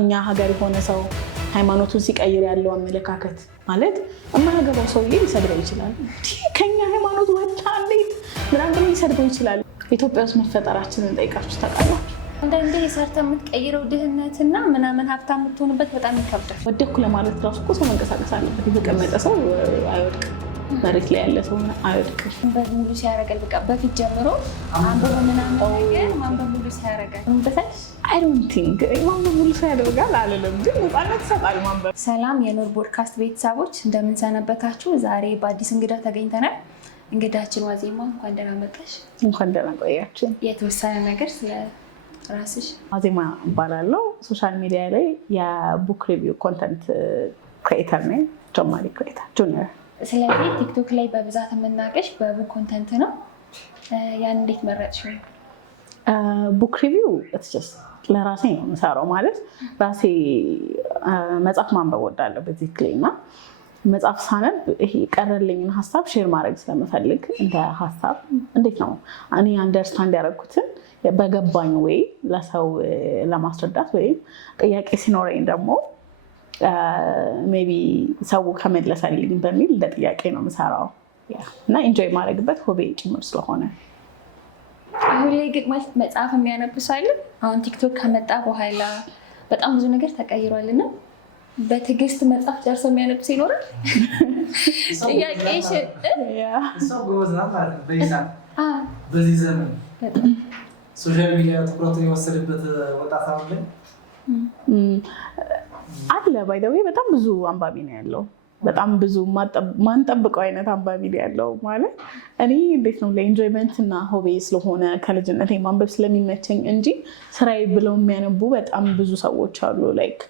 እኛ ሀገር የሆነ ሰው ሃይማኖቱን ሲቀይር ያለው አመለካከት ማለት የማያገባው ሰውዬ ሊሰድበው ይችላል። ከኛ ሃይማኖት ወጣ እንዴት ምናምን ሊሰድበው ይችላል። ኢትዮጵያ ውስጥ መፈጠራችንን ጠይቃችሁ ታውቃላችሁ? አንዳንዴ ሰርተ የምትቀይረው ድህነትና ምናምን ሀብታም የምትሆንበት በጣም ይከብዳል። ወደኩ ለማለት ራሱ እኮ ሰው መንቀሳቀስ አለበት። የተቀመጠ ሰው አይወድቅም። መሬት ላይ ያለ ሰው አይወድቅም። ማንበብ ሙሉ ሲያደርጋል። በቃ በፊት ጀምሮ አንበብ ምናምን ነገር ማንበብ ሙሉ ሲያደርጋል። አይ ዶንት ቲንክ ማንበብ ሙሉ ሲያደርጋል አልልም፣ ግን ነፃነት ይሰጣል ማንበብ። ሰላም የኖር ፖድካስት ቤተሰቦች እንደምንሰነበታችሁ። ዛሬ በአዲስ እንግዳ ተገኝተናል። እንግዳችን ዋዜማ እንኳን ደህና መጣሽ። እንኳን ደህና ቆያችሁ። የተወሰነ ነገር ስለ ራስሽ። ዋዜማ እባላለሁ። ሶሻል ሚዲያ ላይ የቡክ ሪቪው ኮንተንት ክሬተር ነኝ። ጀማሪ ክሬተር ጁኒየር። ስለዚህ ቲክቶክ ላይ በብዛት የምናውቅሽ በቡክ ኮንተንት ነው። ያን እንዴት መረጥሽ? ቡክ ሪቪው ለራሴ ነው የምሰራው። ማለት ራሴ መጽሐፍ ማንበብ ወዳለሁ ቤዚክሊ እና መጽሐፍ ሳነብ ይሄ ቀረልኝን ሀሳብ ሼር ማድረግ ስለምፈልግ እንደ ሀሳብ እንዴት ነው እኔ አንደርስታንድ ያደረኩትን በገባኝ ወይ ለሰው ለማስረዳት ወይም ጥያቄ ሲኖረኝ ደግሞ ሜይ ቢ ሰው ከመለሰልኝ በሚል እንደ ጥያቄ ነው የምሰራው እና ኢንጆይ ማድረግበት ሆቤ ጭምር ስለሆነ። አሁን ላይ ግን መጽሐፍ የሚያነብ ሰው አለ? አሁን ቲክቶክ ከመጣ በኋላ በጣም ብዙ ነገር ተቀይሯል እና በትዕግስት መጽሐፍ ጨርሶ የሚያነብ ሰው ይኖራል? ጥያቄሽ በዚህ ዘመን ሶሻል ሚዲያ ትኩረቱ የወሰደበት ወጣት አሁን ላይ አለ። ባይ ዘ ዌይ በጣም ብዙ አንባቢ ነው ያለው። በጣም ብዙ ማንጠብቀው አይነት አንባቢ ነው ያለው። ማለት እኔ እንዴት ነው ለኢንጆይመንት እና ሆቤ ስለሆነ ከልጅነቴ ማንበብ ስለሚመቸኝ እንጂ ስራዬ ብለው የሚያነቡ በጣም ብዙ ሰዎች አሉ። ላይክ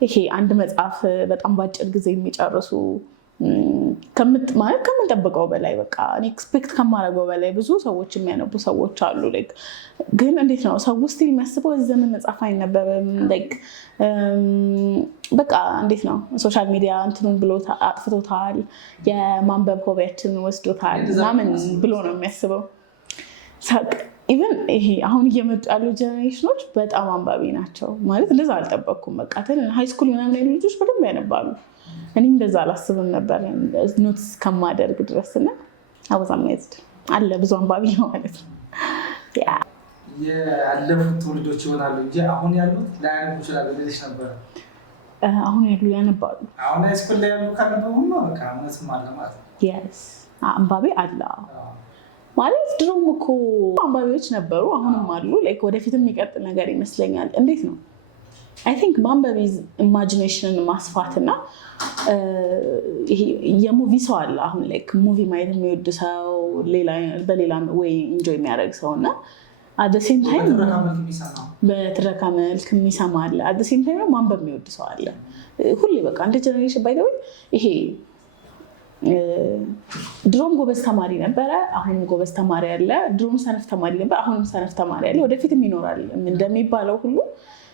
ይሄ አንድ መጽሐፍ በጣም በአጭር ጊዜ የሚጨርሱ ከምንጠብቀው በላይ በቃ ኤክስፔክት ከማደርገው በላይ ብዙ ሰዎች የሚያነቡ ሰዎች አሉ። ግን እንዴት ነው ሰው ስቲል የሚያስበው እዚህ ዘመን መጽሐፍ አይነበብም፣ በቃ እንዴት ነው ሶሻል ሚዲያ እንትኑን ብሎ አጥፍቶታል፣ የማንበብ ሆቢያችንን ወስዶታል ምናምን ብሎ ነው የሚያስበው። ኢቨን ይሄ አሁን እየመጡ ያሉ ጀኔሬሽኖች በጣም አንባቢ ናቸው። ማለት እንደዛ አልጠበቅኩም። በቃ ሃይስኩል ምናምን ያሉ ልጆች በደንብ ያነባሉ። እኔም እንደዛ አላስብም ነበር ኖትስ ከማደርግ ድረስ እና አወዛማይዝድ አለ ብዙ አንባቢ ነው ማለት ነው። ያለፉት ትውልዶች ይሆናሉ እንጂ አሁን ያሉት ላያነቡ ይችላሉ ልልሽ ነበር። አሁን ያሉ ያነባሉ። አሁን ሃይስኩል ላይ ያሉ ካነበቡ በቃ እውነትም አለ ማለት ነው። የስ አንባቢ አለ ማለት ድሮም እኮ አንባቢዎች ነበሩ፣ አሁንም አሉ። ወደፊትም የሚቀጥል ነገር ይመስለኛል። እንዴት ነው አይ ቲንክ ማንበብ ኢማጂኔሽንን ማስፋት እና የሙቪ ሰው አለ አሁን ሙቪ ማየት የሚወድ ሰው በሌላ ወይ ኢንጆይ የሚያደርግ ሰው እና አደሴም ታይም በትረካ መልክ የሚሰማ አለ። አደሴም ታይም ማንበብ የሚወድ ሰው አለ። ሁሌ በቃ እንደ ጀነሬሽን ባይ ዘ ወይ ይሄ ድሮም ጎበዝ ተማሪ ነበረ፣ አሁንም ጎበዝ ተማሪ አለ። ድሮም ሰነፍ ተማሪ ነበር፣ አሁንም ሰነፍ ተማሪ አለ። ወደፊትም ይኖራል እንደሚባለው ሁሉ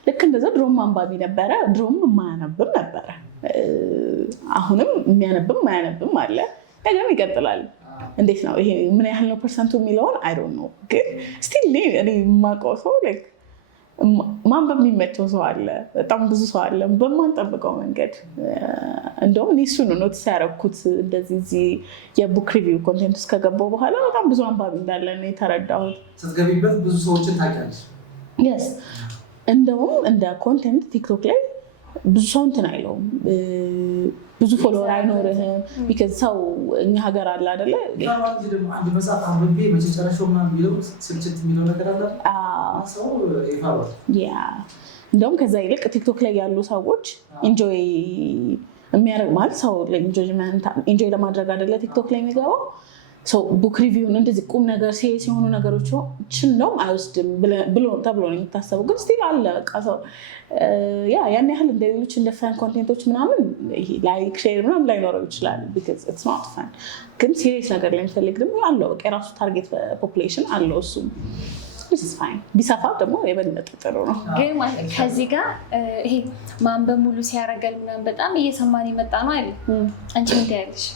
ልክ እንደዛ ድሮም አንባቢ ነበረ፣ ድሮም የማያነብም ነበረ። አሁንም የሚያነብም ማያነብም አለ። ነገም ይቀጥላል። እንዴት ነው ይሄ ምን ያህል ነው ፐርሰንቱ የሚለውን አይ ዶንት ኖ፣ ግን ስቲል እኔ የማውቀው ሰው ማንበብ የሚመቸው ሰው አለ። በጣም ብዙ ሰው አለ በማንጠብቀው መንገድ። እንደውም እኔ እሱን ኖቲስ ያደረኩት እንደዚህ የቡክ ሪቪው ኮንቴንት ውስጥ ከገባሁ በኋላ በጣም ብዙ አንባቢ እንዳለ ነው የተረዳሁት። ስትገቢበት ብዙ ሰዎችን ታውቂያለሽ? የስ እንደውም እንደ ኮንቴንት ቲክቶክ ላይ ብዙ ሰው እንትን አይለውም፣ ብዙ ፎሎወር አይኖርህም። ቢካዝ ሰው እኛ ሀገር አለ አይደለ አንድ መጽሐፍ አንብቤ መጨረሻው ምናምን የሚለው ስልችት የሚለው ነገር አለ ሰው ይፈራል። እንደውም ከዛ ይልቅ ቲክቶክ ላይ ያሉ ሰዎች ኢንጆይ የሚያደርግ ማለት ሰው ኢንጆይ ለማድረግ አይደለ ቲክቶክ ላይ የሚገባው ቡክ ሪቪውን እንደዚህ ቁም ነገር ሲሪየስ የሆኑ ነገሮችን ነው አይወስድም ተብሎ ነው የሚታሰበው። ግን ስቲል አለ በቃ ሰው ያን ያህል እንደ ሌሎች እንደ ፈን ኮንቴንቶች ምናምን ላይክ ሼር ምናምን ላይኖረው ይችላል። ቢካዝ ኢትስ ኖት ፈን። ግን ሲሪየስ ነገር ላይ የሚፈልግ ደግሞ አለው በቃ የራሱ ታርጌት ፖፑሌሽን አለው። እሱም ቢሰፋ ደግሞ የበለጠ ጥሩ ነው። ግን ከዚህ ጋር ይሄ ማንበብ ሙሉ ሲያደርጋል ምናምን በጣም እየሰማን የመጣ ነው አይደል? አንቺ ምን ትያለሽ?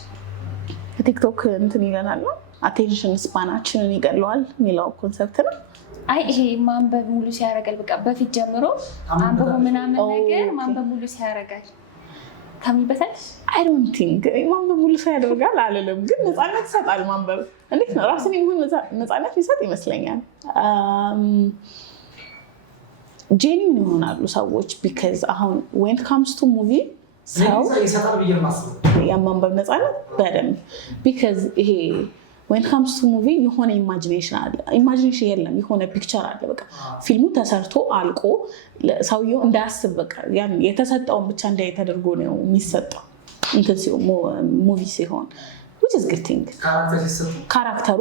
ቲክቶክ እንትን ይለናል ነው አቴንሽን ስፓናችንን ይገለዋል የሚለው ኮንሰፕት ነው። አይ ይሄ ማንበብ ሙሉ ሲያደርጋል በቃ በፊት ጀምሮ አንብቦ ምናምን ነገር ማንበብ ሙሉ ሲያደርጋል ታምንበታለሽ? አይ ዶንት ቲንክ ማንበብ ሙሉ ሰው ያደርጋል አልልም፣ ግን ነፃነት ይሰጣል። ማንበብ እንዴት ነው ራስን ይሁን ነፃነት ይሰጥ ይመስለኛል። ጄኒውን ይሆናሉ ሰዎች ቢካዝ አሁን when it comes to movie ሰው ይሰጣል ብዬ ማስበው የማንበብ ነፃነት በደንብ ቢካዝ ይሄ when it comes to movie የሆነ ኢማጂኔሽን አለ። ኢማጂኔሽን የለም የሆነ ፒክቸር አለ። በቃ ፊልሙ ተሰርቶ አልቆ ሰውየው እንዳያስብ በቃ ያን የተሰጠውን ብቻ እንዳይ ተደርጎ ነው የሚሰጠው እንትን ሲሆን ሙቪ ሲሆን which is good thing ካራክተሩ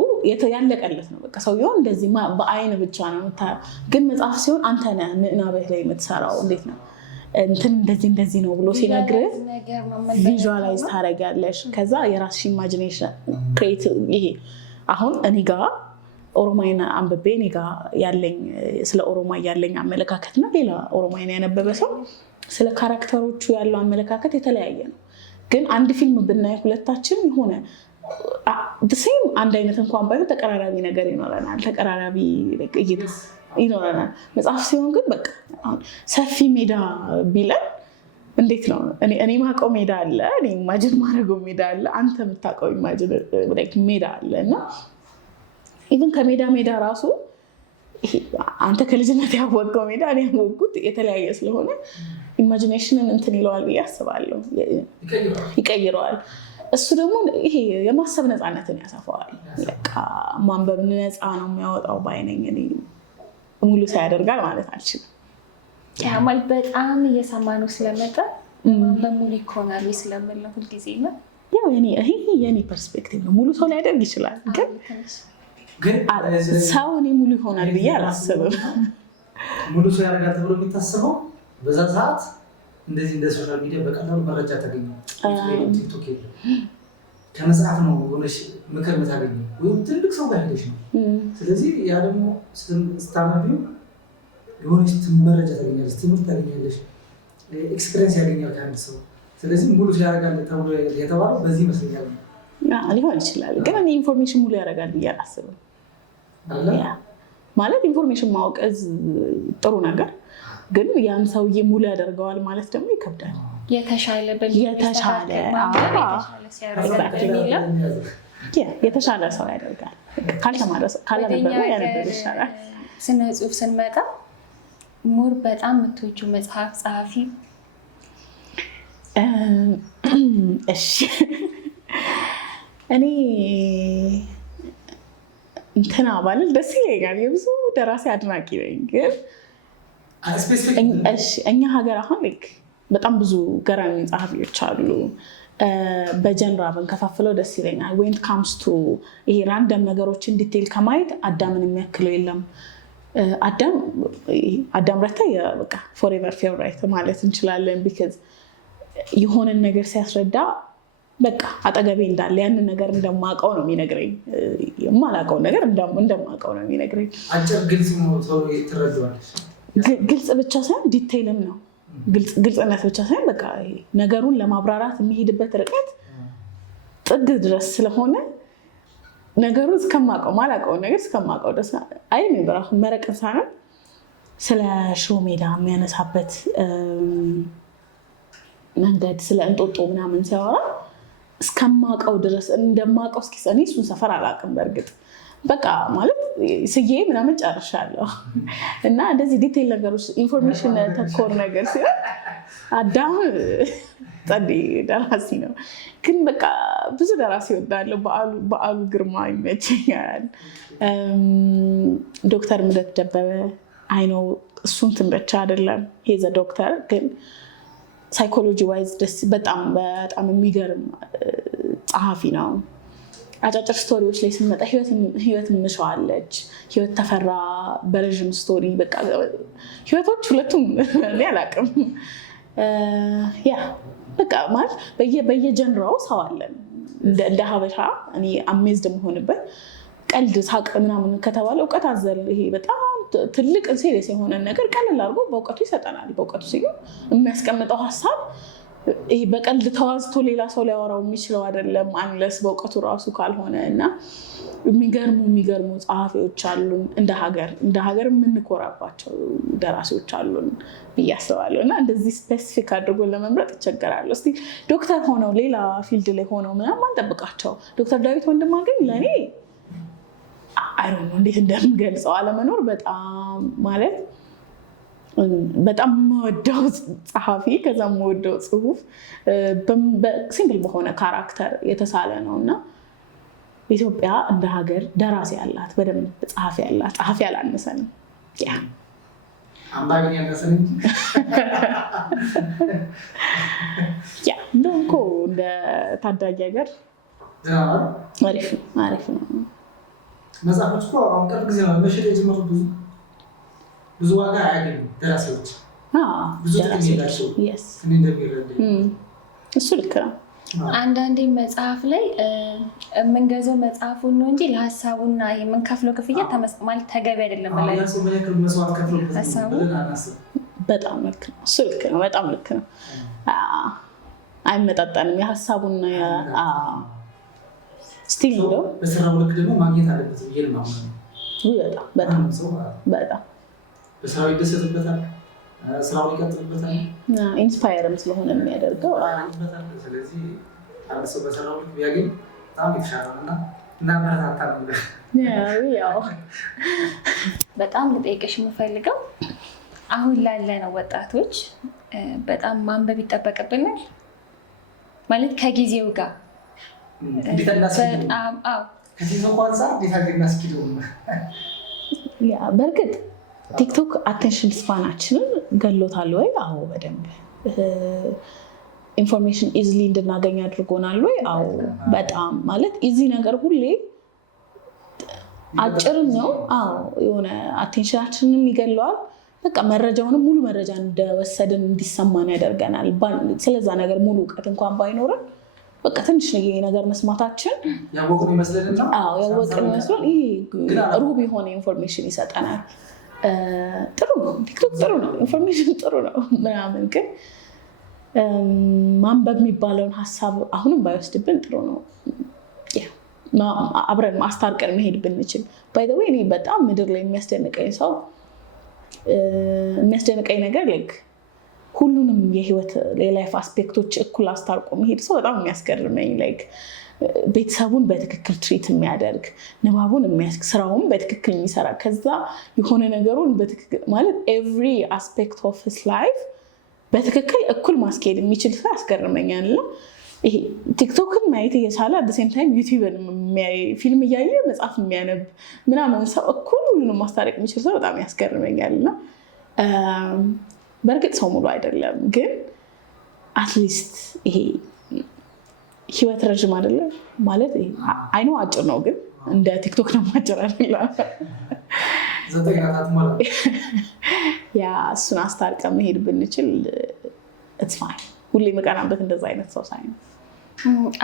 ያለቀለት ነው። በቃ ሰውየው እንደዚህ በአይን ብቻ ነው የምታየው። ግን መጽሐፍ ሲሆን አንተ ነህ ምናቤት ላይ የምትሰራው እንዴት ነው እንትን እንደዚህ ነው ብሎ ሲነግርህ ቪዥዋላይዝ ታደርጊያለሽ። ከዛ የራስሽ ኢማጂኔሽን ክሬት ይሄ አሁን እኔ ጋር ኦሮማይን አንብቤ እኔ ጋር ያለኝ ስለ ኦሮማይ ያለኝ አመለካከትና ሌላ ኦሮማይን ያነበበ ሰው ስለ ካራክተሮቹ ያለው አመለካከት የተለያየ ነው። ግን አንድ ፊልም ብናይ ሁለታችን የሆነ ሴም አንድ አይነት እንኳን ባይሆን ተቀራራቢ ነገር ይኖረናል፣ ተቀራራቢ ይኖረናል። መጽሐፍ ሲሆን ግን በቃ ሰፊ ሜዳ ቢለን እንዴት ነው እኔ ማውቀው ሜዳ አለ፣ እኔ ኢማጂን ማድረገው ሜዳ አለ፣ አንተ የምታውቀው ኢማጂን ሜዳ አለ እና ኢቭን ከሜዳ ራሱ አንተ ከልጅነት ያወቀው ሜዳ እኔ ያወቅኩት የተለያየ ስለሆነ ኢማጂኔሽንን እንትን ይለዋል ብዬ አስባለሁ፣ ይቀይረዋል። እሱ ደግሞ ይሄ የማሰብ ነፃነትን ያሰፋዋል። በቃ ማንበብ ነፃ ነው የሚያወጣው ባይነኝ እኔ ሙሉ ሰው ያደርጋል ማለት አልችልም። ያ ማለት በጣም እየሰማነው ስለመጣ በሙሉ ይኮናል ስለምለው ሁልጊዜ ነው። ያው የኔ ፐርስፔክቲቭ ነው። ሙሉ ሰው ሊያደርግ ይችላል፣ ግን ሰው እኔ ሙሉ ይሆናል ብዬ አላስብም። ሙሉ ሰው ያደርጋል ተብሎ የሚታሰበው በዛ ሰዓት እንደዚህ እንደ ሶሻል ሚዲያ በቀላሉ መረጃ ታገኘ፣ ቲክቶክ የለም፣ ከመጽሐፍ ነው ሆነሽ ምክር የምታገኘው ወይም ትልቅ ሰው ጋር ሄደሽ ነው። ስለዚህ ያ ደግሞ ስታነቢው የሆነች መረጃ ታገኛለሽ፣ ትምህርት ታገኛለሽ፣ ኤክስፒሪየንስ ያገኛል ከአንድ ሰው። ስለዚህ ሙሉ ሰው ያደርጋል ተብሎ የተባለው በዚህ ይመስለኛል። ሊሆን ይችላል፣ ግን እኔ ኢንፎርሜሽን ሙሉ ያደርጋል ብዬ አላስብም። ማለት ኢንፎርሜሽን ማወቅ ጥሩ ነገር፣ ግን ያን ሰውዬ ሙሉ ያደርገዋል ማለት ደግሞ ይከብዳል። የተሻለ ሰው ያደርጋል። ካለነበረ ያነበረ ይሻላል። ስነ ጽሁፍ ስንመጣ ሙር በጣም የምትወጂው መጽሐፍ ጸሐፊ? እሺ እኔ እንትና ባልል ደስ ይለኛል። የብዙ ደራሲ አድናቂ ነኝ። ግን እኛ ሀገር አሁን በጣም ብዙ ገራሚ ጸሐፊዎች አሉ። በጀንራ ብንከፋፍለው ደስ ይለኛል። ዌን ካምስ ቱ ይሄ ራንደም ነገሮችን ዲቴይል ከማየት አዳምን የሚያክለው የለም። አዳም ረታ በቃ ፎሬቨር ፌቨራይት ማለት እንችላለን። ቢካዝ የሆነን ነገር ሲያስረዳ በቃ አጠገቤ እንዳለ ያንን ነገር እንደማውቀው ነው የሚነግረኝ። የማላውቀውን ነገር እንደማውቀው ነው የሚነግረኝ። አጭር ግልጽ ነው ትረዳዋለሽ። ግልጽ ብቻ ሳይሆን ዲቴይልም ነው። ግልጽነት ብቻ ሳይሆን በቃ ነገሩን ለማብራራት የሚሄድበት ርቀት ጥግ ድረስ ስለሆነ ነገሩን እስከማውቀው ማላውቀውን ነገር እስከማውቀው ድረስ አይ በራሱ መረቅን ሳይሆን ስለ ሽሮ ሜዳ የሚያነሳበት መንገድ ስለ እንጦጦ ምናምን ሲያወራ እስከማውቀው ድረስ እንደማውቀው እስኪ እኔ እሱን ሰፈር አላውቅም በእርግጥ በቃ ማለት ስዬ ምናምን ጨርሻለሁ እና እንደዚህ ዲቴይል ነገሮች ኢንፎርሜሽን ተኮር ነገር ሲሆን አዳም ጸዴ ደራሲ ነው። ግን በቃ ብዙ ደራሲ እወዳለሁ። በዓሉ ግርማ ይመቸኛል። ዶክተር ምረት ደበበ አይኖ እሱን ትንበቻ አይደለም ሄዘ ዶክተር ግን ሳይኮሎጂ ዋይዝ በጣም የሚገርም ጸሐፊ ነው። አጫጭር ስቶሪዎች ላይ ስንመጣ ህይወት ምንሸዋለች፣ ህይወት ተፈራ በረዥም ስቶሪ በቃ ህይወቶች ሁለቱም እኔ አላውቅም። ያ በቃ ማለት በየጀንራው ሰው አለን። እንደ ሀበሻ እኔ አሜዝድ የምሆንበት ቀልድ ሳቅ ምናምን ከተባለ እውቀት አዘል ይሄ በጣም ትልቅ ሴሪየስ የሆነ ነገር ቀለል አድርጎ በእውቀቱ ይሰጠናል። በእውቀቱ ሲሆን የሚያስቀምጠው ሀሳብ በቀልድ ተዋዝቶ ሌላ ሰው ሊያወራው የሚችለው አይደለም አንለስ በእውቀቱ ራሱ ካልሆነ እና የሚገርሙ ጸሐፊዎች አሉን። እንደ ሀገር የምንኮራባቸው ደራሲዎች አሉን ብዬ አስባለሁ። እና እንደዚህ ስፔሲፊክ አድርጎ ለመምረጥ ይቸገራለሁ። እስኪ ዶክተር ሆነው ሌላ ፊልድ ላይ ሆነው ምናምን አንጠብቃቸው። ዶክተር ዳዊት ወንድማገኝ ለእኔ እንዴት እንደምገልጸው አለመኖር በጣም ማለት በጣም የምወደው ጸሐፊ ከዛ የምወደው ጽሁፍ ሲምፕል በሆነ ካራክተር የተሳለ ነው እና ኢትዮጵያ እንደ ሀገር ደራሲ ያላት በደንብ ጸሐፊ ያላት ጸሐፊ አላነሰንም። አንባቢ ያነሰን እንደውም እኮ እንደ ታዳጊ ሀገር አሪፍ ነው። መጽሐፎች እኮ አሁን ቅርብ ጊዜ ነው መሸጥ የጀመሩ ብዙ ዋጋ አያገኙም ደራሲዎች ብዙ ጥቅም የላቸው እንደሚረዳ እሱ ልክ ነው። አንዳንዴ መጽሐፍ ላይ የምንገዛው መጽሐፉን ነው እንጂ ለሀሳቡና የምንከፍለው ክፍያ ማለት ተገቢ አይደለም። በጣም ልክ ነው። እሱ ልክ ነው። በጣም ልክ ነው። አይመጣጠንም የሀሳቡና ስቲል ነው። በስራው ልክ ደግሞ ማግኘት አለበት ብዬ ነው። በጣም በስራው ይደሰትበታል፣ ስራው ይቀጥልበታል፣ ኢንስፓየርም ስለሆነ የሚያደርገው። ስለዚህ አንድ ሰው በስራው ልክ ቢያገኝ በጣም የተሻለ ነው እና እናበረታታ ነው። በጣም ልጠይቅሽ የምፈልገው አሁን ላለነው ወጣቶች በጣም ማንበብ ይጠበቅብናል ማለት ከጊዜው ጋር በእርግጥ ቲክቶክ አቴንሽን ስፓናችንን ገሎታል ወይ? አዎ በደንብ። ኢንፎርሜሽን ኢዝሊ እንድናገኝ አድርጎናል ወይ? አዎ በጣም። ማለት ኢዚ ነገር ሁሌ አጭርም ነው። አዎ የሆነ አቴንሽናችንን ይገለዋል። በቃ መረጃውንም ሙሉ መረጃ እንደወሰድን እንዲሰማን ያደርገናል። ስለዛ ነገር ሙሉ እውቀት እንኳን ባይኖረን በቃ ትንሽ ነገር መስማታችን ያወቅን ይመስላል። ይሄ ሩብ የሆነ ኢንፎርሜሽን ይሰጠናል። ጥሩ ነው ቲክቶክ፣ ጥሩ ነው ኢንፎርሜሽን፣ ጥሩ ነው ምናምን። ግን ማንበብ የሚባለውን ሀሳብ አሁንም ባይወስድብን ጥሩ ነው። አብረን ማስታርቀን መሄድ ብንችል። ባይ ዘ ዌይ እኔ በጣም ምድር ላይ የሚያስደንቀኝ ነገር ሁሉንም የህይወት የላይፍ አስፔክቶች እኩል አስታርቆ መሄድ ሰው በጣም የሚያስገርመኝ። ቤተሰቡን በትክክል ትሪት የሚያደርግ፣ ንባቡን የሚያስክ፣ ስራውን በትክክል የሚሰራ፣ ከዛ የሆነ ነገሩን በትክክል ማለት ኤቭሪ አስፔክት ኦፍ ሂዝ ላይፍ በትክክል እኩል ማስኬድ የሚችል ሰው ያስገርመኛል። ይሄ ቲክቶክን ማየት እየቻለ አደሴም ታይም ዩቲዩብን የሚያይ፣ ፊልም እያየ መጽሐፍ የሚያነብ ምናምን ሰው እኩል ሁሉንም ማስታረቅ የሚችል ሰው በጣም ያስገርመኛል። እና በእርግጥ ሰው ሙሉ አይደለም፣ ግን አትሊስት ይሄ ህይወት ረዥም አይደለም ማለት አይኖ አጭር ነው፣ ግን እንደ ቲክቶክ ነው አጭር አይደለም። ያ እሱን አስታርቀ መሄድ ብንችል ኢትስ ፋይን። ሁሌ መቀናበት እንደዛ አይነት ሰው ሳይ ነው።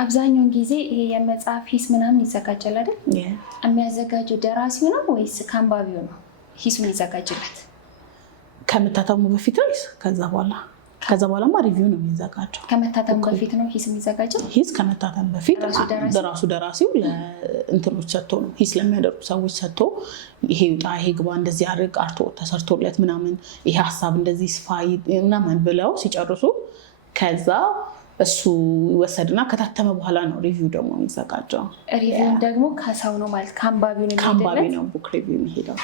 አብዛኛውን ጊዜ ይሄ የመጽሐፍ ሂስ ምናምን ይዘጋጃል አይደል? የሚያዘጋጀው ደራሲው ነው ወይስ ከአንባቢው ነው ሂሱን ይዘጋጅለት? ከመታተሙ በፊት ነው ከዛ በኋላማ ሪቪው ነው የሚዘጋጀው። ከመታተሙ በፊት ነው ሂስ የሚዘጋጀው? ሂስ ከመታተሙ በፊት ራሱ ደራሲው ለእንትኖች ሰጥቶ ነው፣ ሂስ ለሚያደርጉ ሰዎች ሰጥቶ ይሄ ይውጣ፣ ይሄ ግባ፣ እንደዚህ አድርግ፣ አርቶ ተሰርቶለት ምናምን፣ ይሄ ሀሳብ እንደዚህ ስፋ ምናምን ብለው ሲጨርሱ ከዛ እሱ ይወሰድና ከታተመ በኋላ ነው ሪቪው ደግሞ የሚዘጋጀው። ሪቪው ደግሞ ከሰው ነው ማለት ከአንባቢ ነው ቡክ ሪቪው የሚሄደው።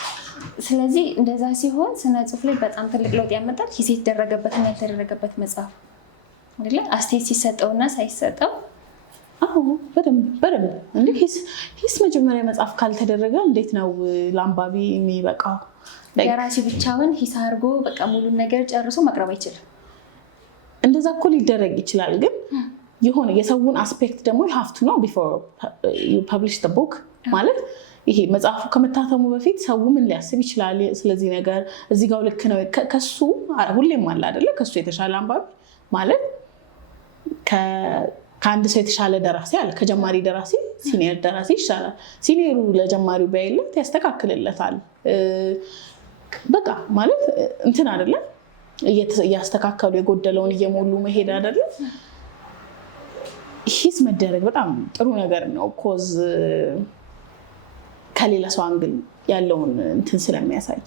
ስለዚህ እንደዛ ሲሆን ስነ ጽሁፍ ላይ በጣም ትልቅ ለውጥ ያመጣል። ሂስ የተደረገበትና ያልተደረገበት መጽሐፍ አይደለ? አስተያየት ሲሰጠውና ሳይሰጠው። አዎ በደንብ እንዴ! ሂስ መጀመሪያ መጽሐፍ ካልተደረገ እንዴት ነው ለአንባቢ የሚበቃው? የራሱ ብቻውን ሂስ አድርጎ በቃ ሙሉ ነገር ጨርሶ መቅረብ አይችልም። እንደዛ እኮ ሊደረግ ይችላል፣ ግን የሆነ የሰውን አስፔክት ደግሞ ሀፍቱ ነው ቢፎር ዩ ፐብሊሽ ዘ ቡክ ማለት ይሄ መጽሐፉ ከመታተሙ በፊት ሰው ምን ሊያስብ ይችላል ስለዚህ ነገር፣ እዚህ ጋር ልክ ነው ከሱ ሁሌም አለ አይደለ? ከሱ የተሻለ አንባቢ ማለት ከአንድ ሰው የተሻለ ደራሲ አለ። ከጀማሪ ደራሲ ሲኒየር ደራሲ ይሻላል። ሲኒየሩ ለጀማሪው ቢያይለት ያስተካክልለታል። በቃ ማለት እንትን አይደለም እያስተካከሉ የጎደለውን እየሞሉ መሄድ አይደለም። ሂስ መደረግ በጣም ጥሩ ነገር ነው። ኮዝ ከሌላ ሰው አንግል ያለውን እንትን ስለሚያሳይ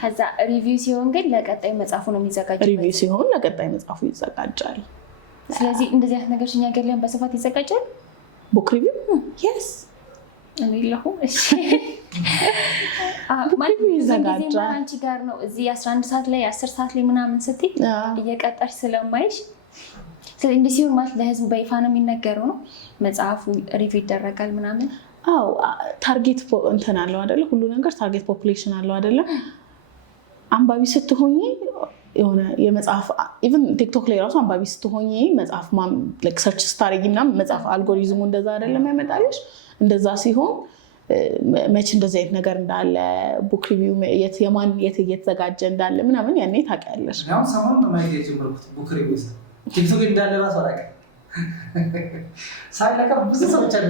ከዛ ሪቪው ሲሆን ግን ለቀጣይ መጽሐፉ ነው የሚዘጋጀው። ሪቪው ሲሆን ለቀጣይ መጽሐፉ ይዘጋጃል። ስለዚህ እንደዚህ አይነት ነገሮች እኛ ሀገር ላይ በስፋት ይዘጋጃል። ቡክ ሪቪው የስ እኔ ለሁ እሺ ማለት ይዘጋጃል። አንቺ ጋር ነው እዚህ 11 ሰዓት ላይ 10 ሰዓት ላይ ምናምን ስትይ እየቀጣሽ ስለማይሽ ስለዚህ እንዲህ ሲሆን ማለት ለህዝብ በይፋ ነው የሚነገረው ነው መጽሐፉ ሪቪው ይደረጋል ምናምን። አዎ ታርጌት እንትን አለው አይደለ? ሁሉ ነገር ታርጌት ፖፑሌሽን አለው አይደለ? አንባቢ ስትሆኚ የሆነ የመጽሐፍ ኢቭን ቲክቶክ ላይ ራሱ አንባቢ ስትሆኚ መጽሐፍ ላይክ ሰርች ስታረጊ ምናምን መጽሐፍ አልጎሪዝሙ እንደዛ አይደለም ያመጣልሽ። እንደዛ ሲሆን መቼ እንደዚህ አይነት ነገር እንዳለ ቡክ ሪቪው የማን እየተዘጋጀ እንዳለ ምናምን ያኔ ታውቂያለሽ። አሁን ሰሞኑን ነው ማየት የጀመርኩት ቡክ ሪቪው ቲክቶክ እንዳለ ራሱ አላውቅም። ሳይለካ ብዙ ሰዎች አሉ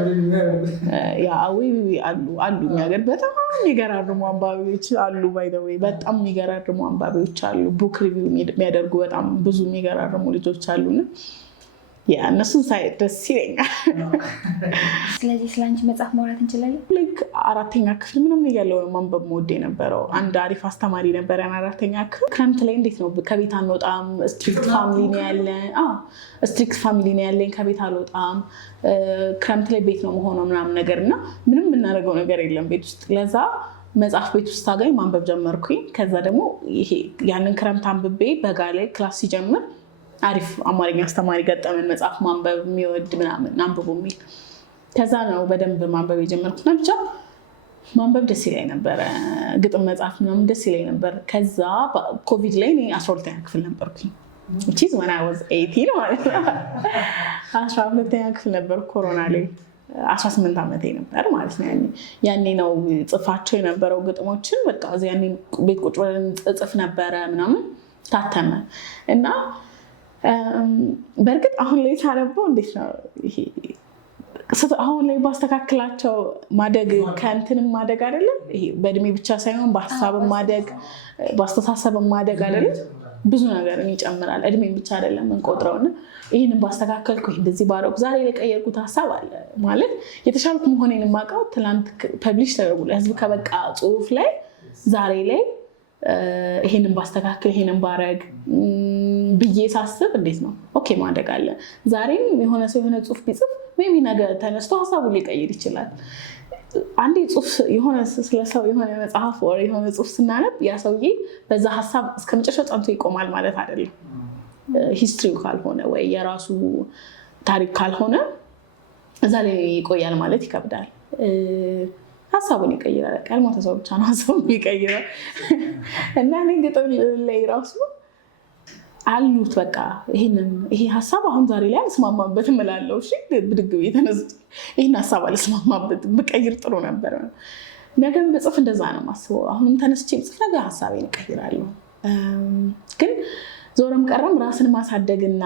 እኛ ሀገር በጣም የሚገራርሙ አንባቢዎች አሉ። ባይ ዘ ዌይ በጣም የሚገራርሙ አንባቢዎች አሉ። ቡክ ሪቪው የሚያደርጉ በጣም ብዙ የሚገራርሙ ልጆች አሉና እነሱን ሳይ ደስ ይለኛል። ስለዚህ ስለአንቺ መጽሐፍ ማውራት እንችላለን። ልክ 4ኛ ክፍል ምንም እያለሁ ነው ማንበብ መወድ የነበረው። አንድ አሪፍ አስተማሪ ነበረን 4ኛ ክፍል። ክረምት ላይ እንዴት ነው ከቤት አንወጣም፣ ስትሪክት ፋሚሊ ነው ያለኝ፣ ከቤት አልወጣም። ክረምት ላይ ቤት ነው መሆነው ምናምን ነገር እና ምንም የምናደርገው ነገር የለም ቤት ውስጥ። ለዛ መጽሐፍ ቤት ውስጥ ታገኝ ማንበብ ጀመርኩኝ። ከዛ ደግሞ ያንን ክረምት አንብቤ በጋ ላይ ክላስ ሲጀምር አሪፍ አማርኛ አስተማሪ ገጠመን መጽሐፍ ማንበብ የሚወድ ምናምን አንብቡ የሚል። ከዛ ነው በደንብ ማንበብ የጀመርኩት። ብቻ ማንበብ ደስ ይለኝ ነበረ፣ ግጥም መጽሐፍ ምናምን ደስ ይለኝ ነበር። ከዛ ኮቪድ ላይ እኔ 12ኛ ክፍል ነበርኩኝ። when I was 18 ማለት ነው። 12ኛ ክፍል ነበር ኮሮና ላይ 18 ዓመቴ ነበር ማለት ነው። ያኔ ነው ጽፋቸው የነበረው ግጥሞችን በቃ ያኔ ቤት ቁጭ ብለን ጽፍ ነበረ ምናምን ታተመ እና በእርግጥ አሁን ላይ ሳነበው እንዴት ነው ይሄ አሁን ላይ ባስተካክላቸው ማደግ ከእንትንም ማደግ አይደለም። ይሄ በእድሜ ብቻ ሳይሆን በሀሳብም ማደግ በአስተሳሰብም ማደግ አይደለም። ብዙ ነገር ይጨምራል። እድሜን ብቻ አይደለም እንቆጥረውና ይህንን ባስተካከልኩ እንደዚህ ባረኩ ዛሬ ላይ ቀየርኩት ሀሳብ አለ ማለት የተሻልኩ መሆኔን የማውቀው ትናንት ፐብሊሽ ተደርጎ ለህዝብ ከበቃ ጽሁፍ ላይ ዛሬ ላይ ይሄንን ባስተካከል ይሄንን ባረግ ብዬ ሳስብ እንዴት ነው ኦኬ ማደግ አለ። ዛሬም የሆነ ሰው የሆነ ጽሁፍ ቢጽፍ ሜቢ ነገ ተነስቶ ሀሳቡን ሊቀይር ይችላል። አንዴ ጽሁፍ የሆነ ስለሰው የሆነ መጽሐፍ ወይ የሆነ ጽሁፍ ስናነብ ያ ሰውዬ በዛ ሀሳብ እስከመጨረሻው ጸንቶ ይቆማል ማለት አይደለም። ሂስትሪው ካልሆነ ወይ የራሱ ታሪክ ካልሆነ እዛ ላይ ይቆያል ማለት ይከብዳል። ሀሳቡን ይቀይራል። ያልሞተ ሰው ብቻ ነው ሀሳቡን ይቀይራል። እና እኔ ግጥም ላይ ራሱ አሉት በቃ ይሄ ሀሳብ አሁን ዛሬ ላይ አልስማማበትም እላለሁ። እሺ ብድግ ብዬ ተነስቼ ይሄን ሀሳብ አልስማማበትም ብቀይር ጥሩ ነበር። ነገም ብጽፍ እንደዛ ነው የማስበው። አሁንም ተነስቼ ብጽፍ ነገ ሀሳቤን እቀይራለሁ። ግን ዞረም ቀረም ራስን ማሳደግና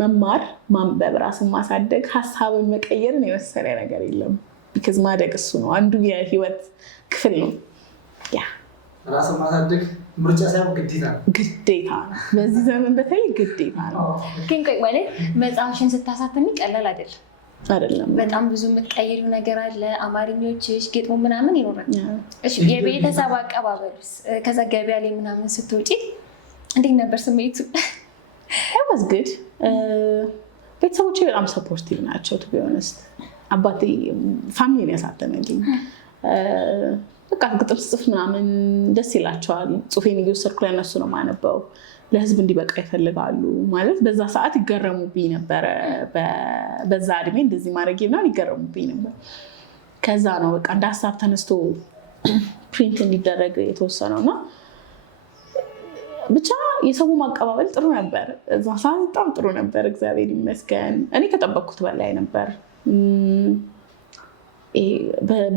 መማር ማንበብ ራስን ማሳደግ ሀሳብን መቀየርን የመሰለ ነገር የለም። ቢካዝ ማደግ እሱ ነው አንዱ የህይወት ክፍል ነው። ራስን ማሳደግ ምርጫ ሳይሆን ግዴታ ነው። በዚህ ዘመን በተለይ ግዴታ ነው። ግን ቆይ ማለት መጽሐፍሽን ስታሳትሚ ቀላል አይደለም። በጣም ብዙ የምትቀይሪው ነገር አለ። አማርኞችሽ ግጥሙ ምናምን ይኖራል። እሺ የቤተሰብ አቀባበሉስ ከዛ ገበያ ላይ ምናምን ስትወጪ እንዴት ነበር ስሜቱ? was good ቤተሰቦቼ በጣም ሰፖርቲቭ ናቸው። ቱ ቢ ኦነስት አባቴ ፋሚሊ ነው ያሳተመልኝ። በቃ ግጥም ጽፍ ምናምን ደስ ይላቸዋል። ጽሁፌን እየወሰድኩ ለእነሱ ነው የማነበው። ለህዝብ እንዲበቃ ይፈልጋሉ ማለት በዛ ሰዓት ይገረሙብኝ ነበረ። በዛ እድሜ እንደዚህ ማድረግ ምናምን ይገረሙብኝ ነበር። ከዛ ነው በቃ እንደ ሀሳብ ተነስቶ ፕሪንት እንዲደረግ የተወሰነው እና ብቻ የሰው ማቀባበል ጥሩ ነበር። እዛ ሰዓት በጣም ጥሩ ነበር፣ እግዚአብሔር ይመስገን። እኔ ከጠበቅኩት በላይ ነበር።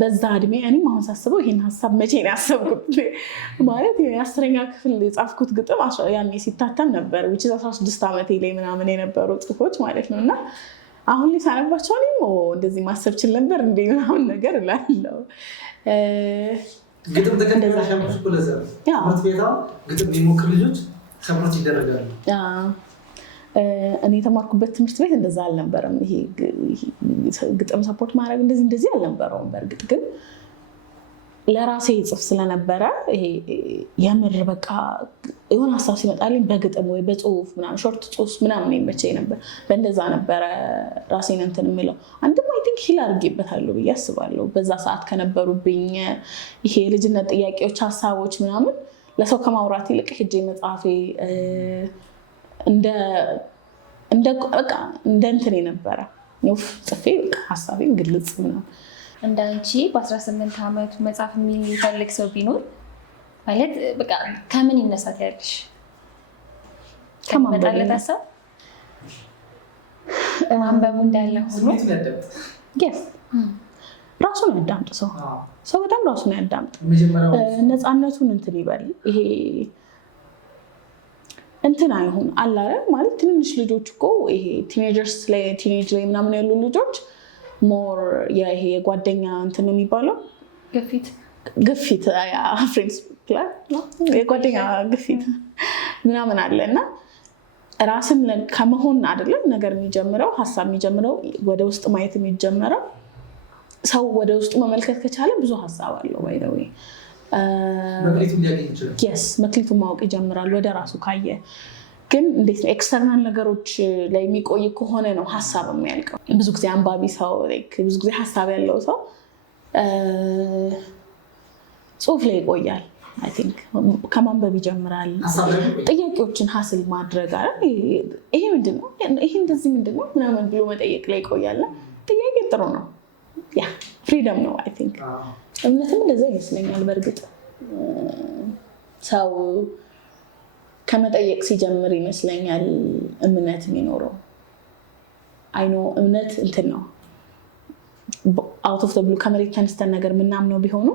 በዛ እድሜ እኔም አሁን ሳስበው ይሄን ሀሳብ መቼ ነው ያሰብኩት ማለት የ10ኛ ክፍል የጻፍኩት ግጥም ያኔ ሲታተም ነበር which is 16 ዓመቴ ላይ ምናምን የነበሩ ጽሁፎች ማለት ነው። እና አሁን ላይ ሳነባቸው እኔም እንደዚህ ማሰብ ችል ነበር እንደ ምናምን ነገር እላለሁ። ግጥም ተከታተላሽ አምጥሽ ብለዘ ትምህርት ቤታው ግጥም የሚሞክሩ ልጆች ሰፖርት ይደረጋሉ። እኔ የተማርኩበት ትምህርት ቤት እንደዛ አልነበረም። ይሄ ግጥም ሰፖርት ማድረግ እንደዚህ አልነበረውም። በእርግጥ ግን ለራሴ ጽፍ ስለነበረ ይሄ የምር በቃ የሆነ ሀሳብ ሲመጣልኝ በግጥም ወይ በጽሁፍ ምናምን ሾርት ጽሁፍ ምናምን ይመቸኝ ነበር። በእንደዛ ነበረ ራሴን እንትን የምለው። አንድም አይ ቲንክ ሂል አድርጌበታለሁ ብዬ አስባለሁ። በዛ ሰዓት ከነበሩብኝ ይሄ የልጅነት ጥያቄዎች፣ ሀሳቦች ምናምን ለሰው ከማውራት ይልቅ ሄጄ መጽሐፌ እንደ እንትን የነበረ ጽፌ ሀሳቤን ግልጽ ምናምን። እንደ አንቺ በ18 ዓመቱ መጽሐፍ የሚፈልግ ሰው ቢኖር ማለት በቃ ከምን ይነሳት ያለሽ? ከመጣለት ሀሳብ ማንበቡ እንዳለ ሆኖ ራሱን ያዳምጥ። ሰው በጣም ራሱን ያዳምጥ። ነፃነቱን እንትን ይበል። ይሄ እንትን አይሁን አላረ ማለት ትንንሽ ልጆች እኮ ይሄ ቲኔጅ ላይ ምናምን ያሉ ልጆች ሞር ይሄ የጓደኛ እንትን ነው የሚባለው ግፊት የጓደኛ ግፊት ምናምን አለ እና ራስን ከመሆን አይደለም ነገር የሚጀምረው፣ ሀሳብ የሚጀምረው ወደ ውስጥ ማየት የሚጀምረው። ሰው ወደ ውስጡ መመልከት ከቻለ ብዙ ሀሳብ አለው። ወይ መክሊቱን ማወቅ ይጀምራል ወደ ራሱ ካየ። ግን እንዴት ነው ኤክስተርናል ነገሮች ላይ የሚቆይ ከሆነ ነው ሀሳብ የሚያልቀው። ብዙ ጊዜ አንባቢ ሰው ብዙ ጊዜ ሀሳብ ያለው ሰው ጽሁፍ ላይ ይቆያል። አይ ቲንክ ከማንበብ ይጀምራል። ጥያቄዎችን ሀስል ማድረግ ይሄ ምንድነው ይሄ እንደዚህ ምንድነው ምናምን ብሎ መጠየቅ ላይ ይቆያል። ጥያቄ ጥሩ ነው። ያ ፍሪደም ነው። አይ ቲንክ እምነትም እንደዛ ይመስለኛል። በእርግጥ ሰው ከመጠየቅ ሲጀምር ይመስለኛል እምነት የሚኖረው። አይኖ እምነት እንትን ነው አውት ኦፍ ዘ ብሉ ከመሬት ተነስተን ነገር ምናምነው ቢሆኑ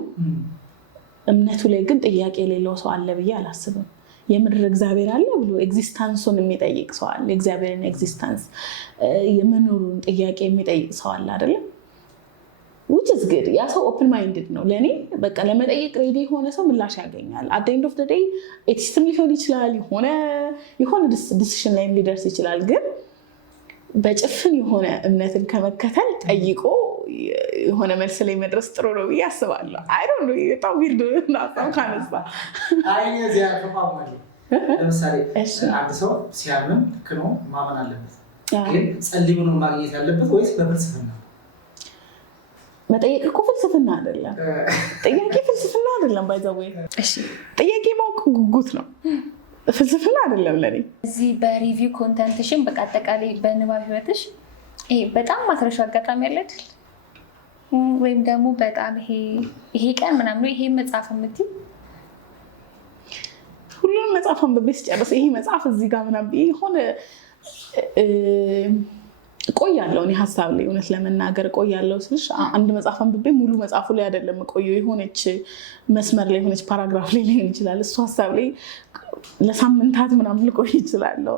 እምነቱ ላይ ግን ጥያቄ የሌለው ሰው አለ ብዬ አላስብም። የምድር እግዚአብሔር አለ ብሎ ኤግዚስታንሱን የሚጠይቅ ሰው አለ። እግዚአብሔርን ኤግዚስታንስ የመኖሩን ጥያቄ የሚጠይቅ ሰው አለ አይደለም? which is good። ያ ሰው ኦፕን ማይንድድ ነው። ለእኔ በቃ ለመጠየቅ ሬዲ የሆነ ሰው ምላሽ ያገኛል። at the end of the day ኤቲስትም ሊሆን ይችላል፣ የሆነ ዲሲሽን ላይ ሊደርስ ይችላል። ግን በጭፍን የሆነ እምነትን ከመከተል ጠይቆ የሆነ መልስ ላይ መድረስ ጥሩ ነው ብዬ አስባለሁ። አይ ዶንት ኖ በጣም ዊርድ ናሳም ካነሳ ለምሳሌ አንድ ሰው ሲያምን ልክ ነው ማመን አለበት። ግን ጸልይ ብሎ ማግኘት ያለበት ወይስ በፍልስፍና? መጠየቅ እኮ ፍልስፍና አይደለም። ጥያቄ ፍልስፍና አይደለም። ባይዘው ጥያቄ ማወቅ ጉጉት ነው፣ ፍልስፍና አይደለም ለኔ። እዚህ በሪቪው ኮንተንትሽን በቃ አጠቃላይ በንባብ ህይወትሽ በጣም ማትረሻ አጋጣሚ ያለ አይደል? ወይም ደግሞ በጣም ይሄ ቀን ምናምን ይሄ መጽሐፍ የምትይው ሁሉንም መጽሐፍ አንብቤ ስጨርስ ይሄ መጽሐፍ እዚህ ጋር ምናምን የሆነ ቆያለሁ። እኔ ሀሳብ ላይ እውነት ለመናገር ቆያለሁ ስልሽ አንድ መጽሐፍ አንብቤ ሙሉ መጽሐፉ ላይ አይደለም ቆየው፣ የሆነች መስመር ላይ የሆነች ፓራግራፍ ላይ ሊሆን ይችላል። እሱ ሀሳብ ላይ ለሳምንታት ምናምን ልቆይ ይችላለሁ።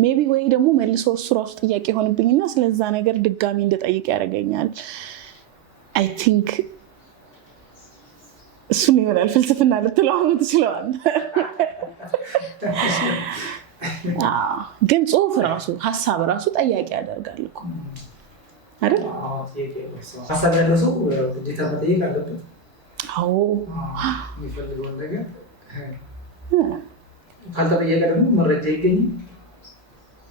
ሜቢ ወይ ደግሞ መልሶ እሱ ራሱ ጥያቄ የሆንብኝና ስለዛ ነገር ድጋሚ እንድጠይቅ ያደርገኛል። አይ ቲንክ እሱን ይሆናል ፍልስፍና ልትለው ትችለዋል። ግን ጽሁፍ ራሱ ሀሳብ ራሱ ጠያቂ ያደርጋል እኮ አይደል? ሀሳብ ያለው ሰው ግዴታ መጠየቅ አለበት። አዎ የሚፈልገውን ነገር ካልተጠየቀ ደግሞ መረጃ ይገኛል።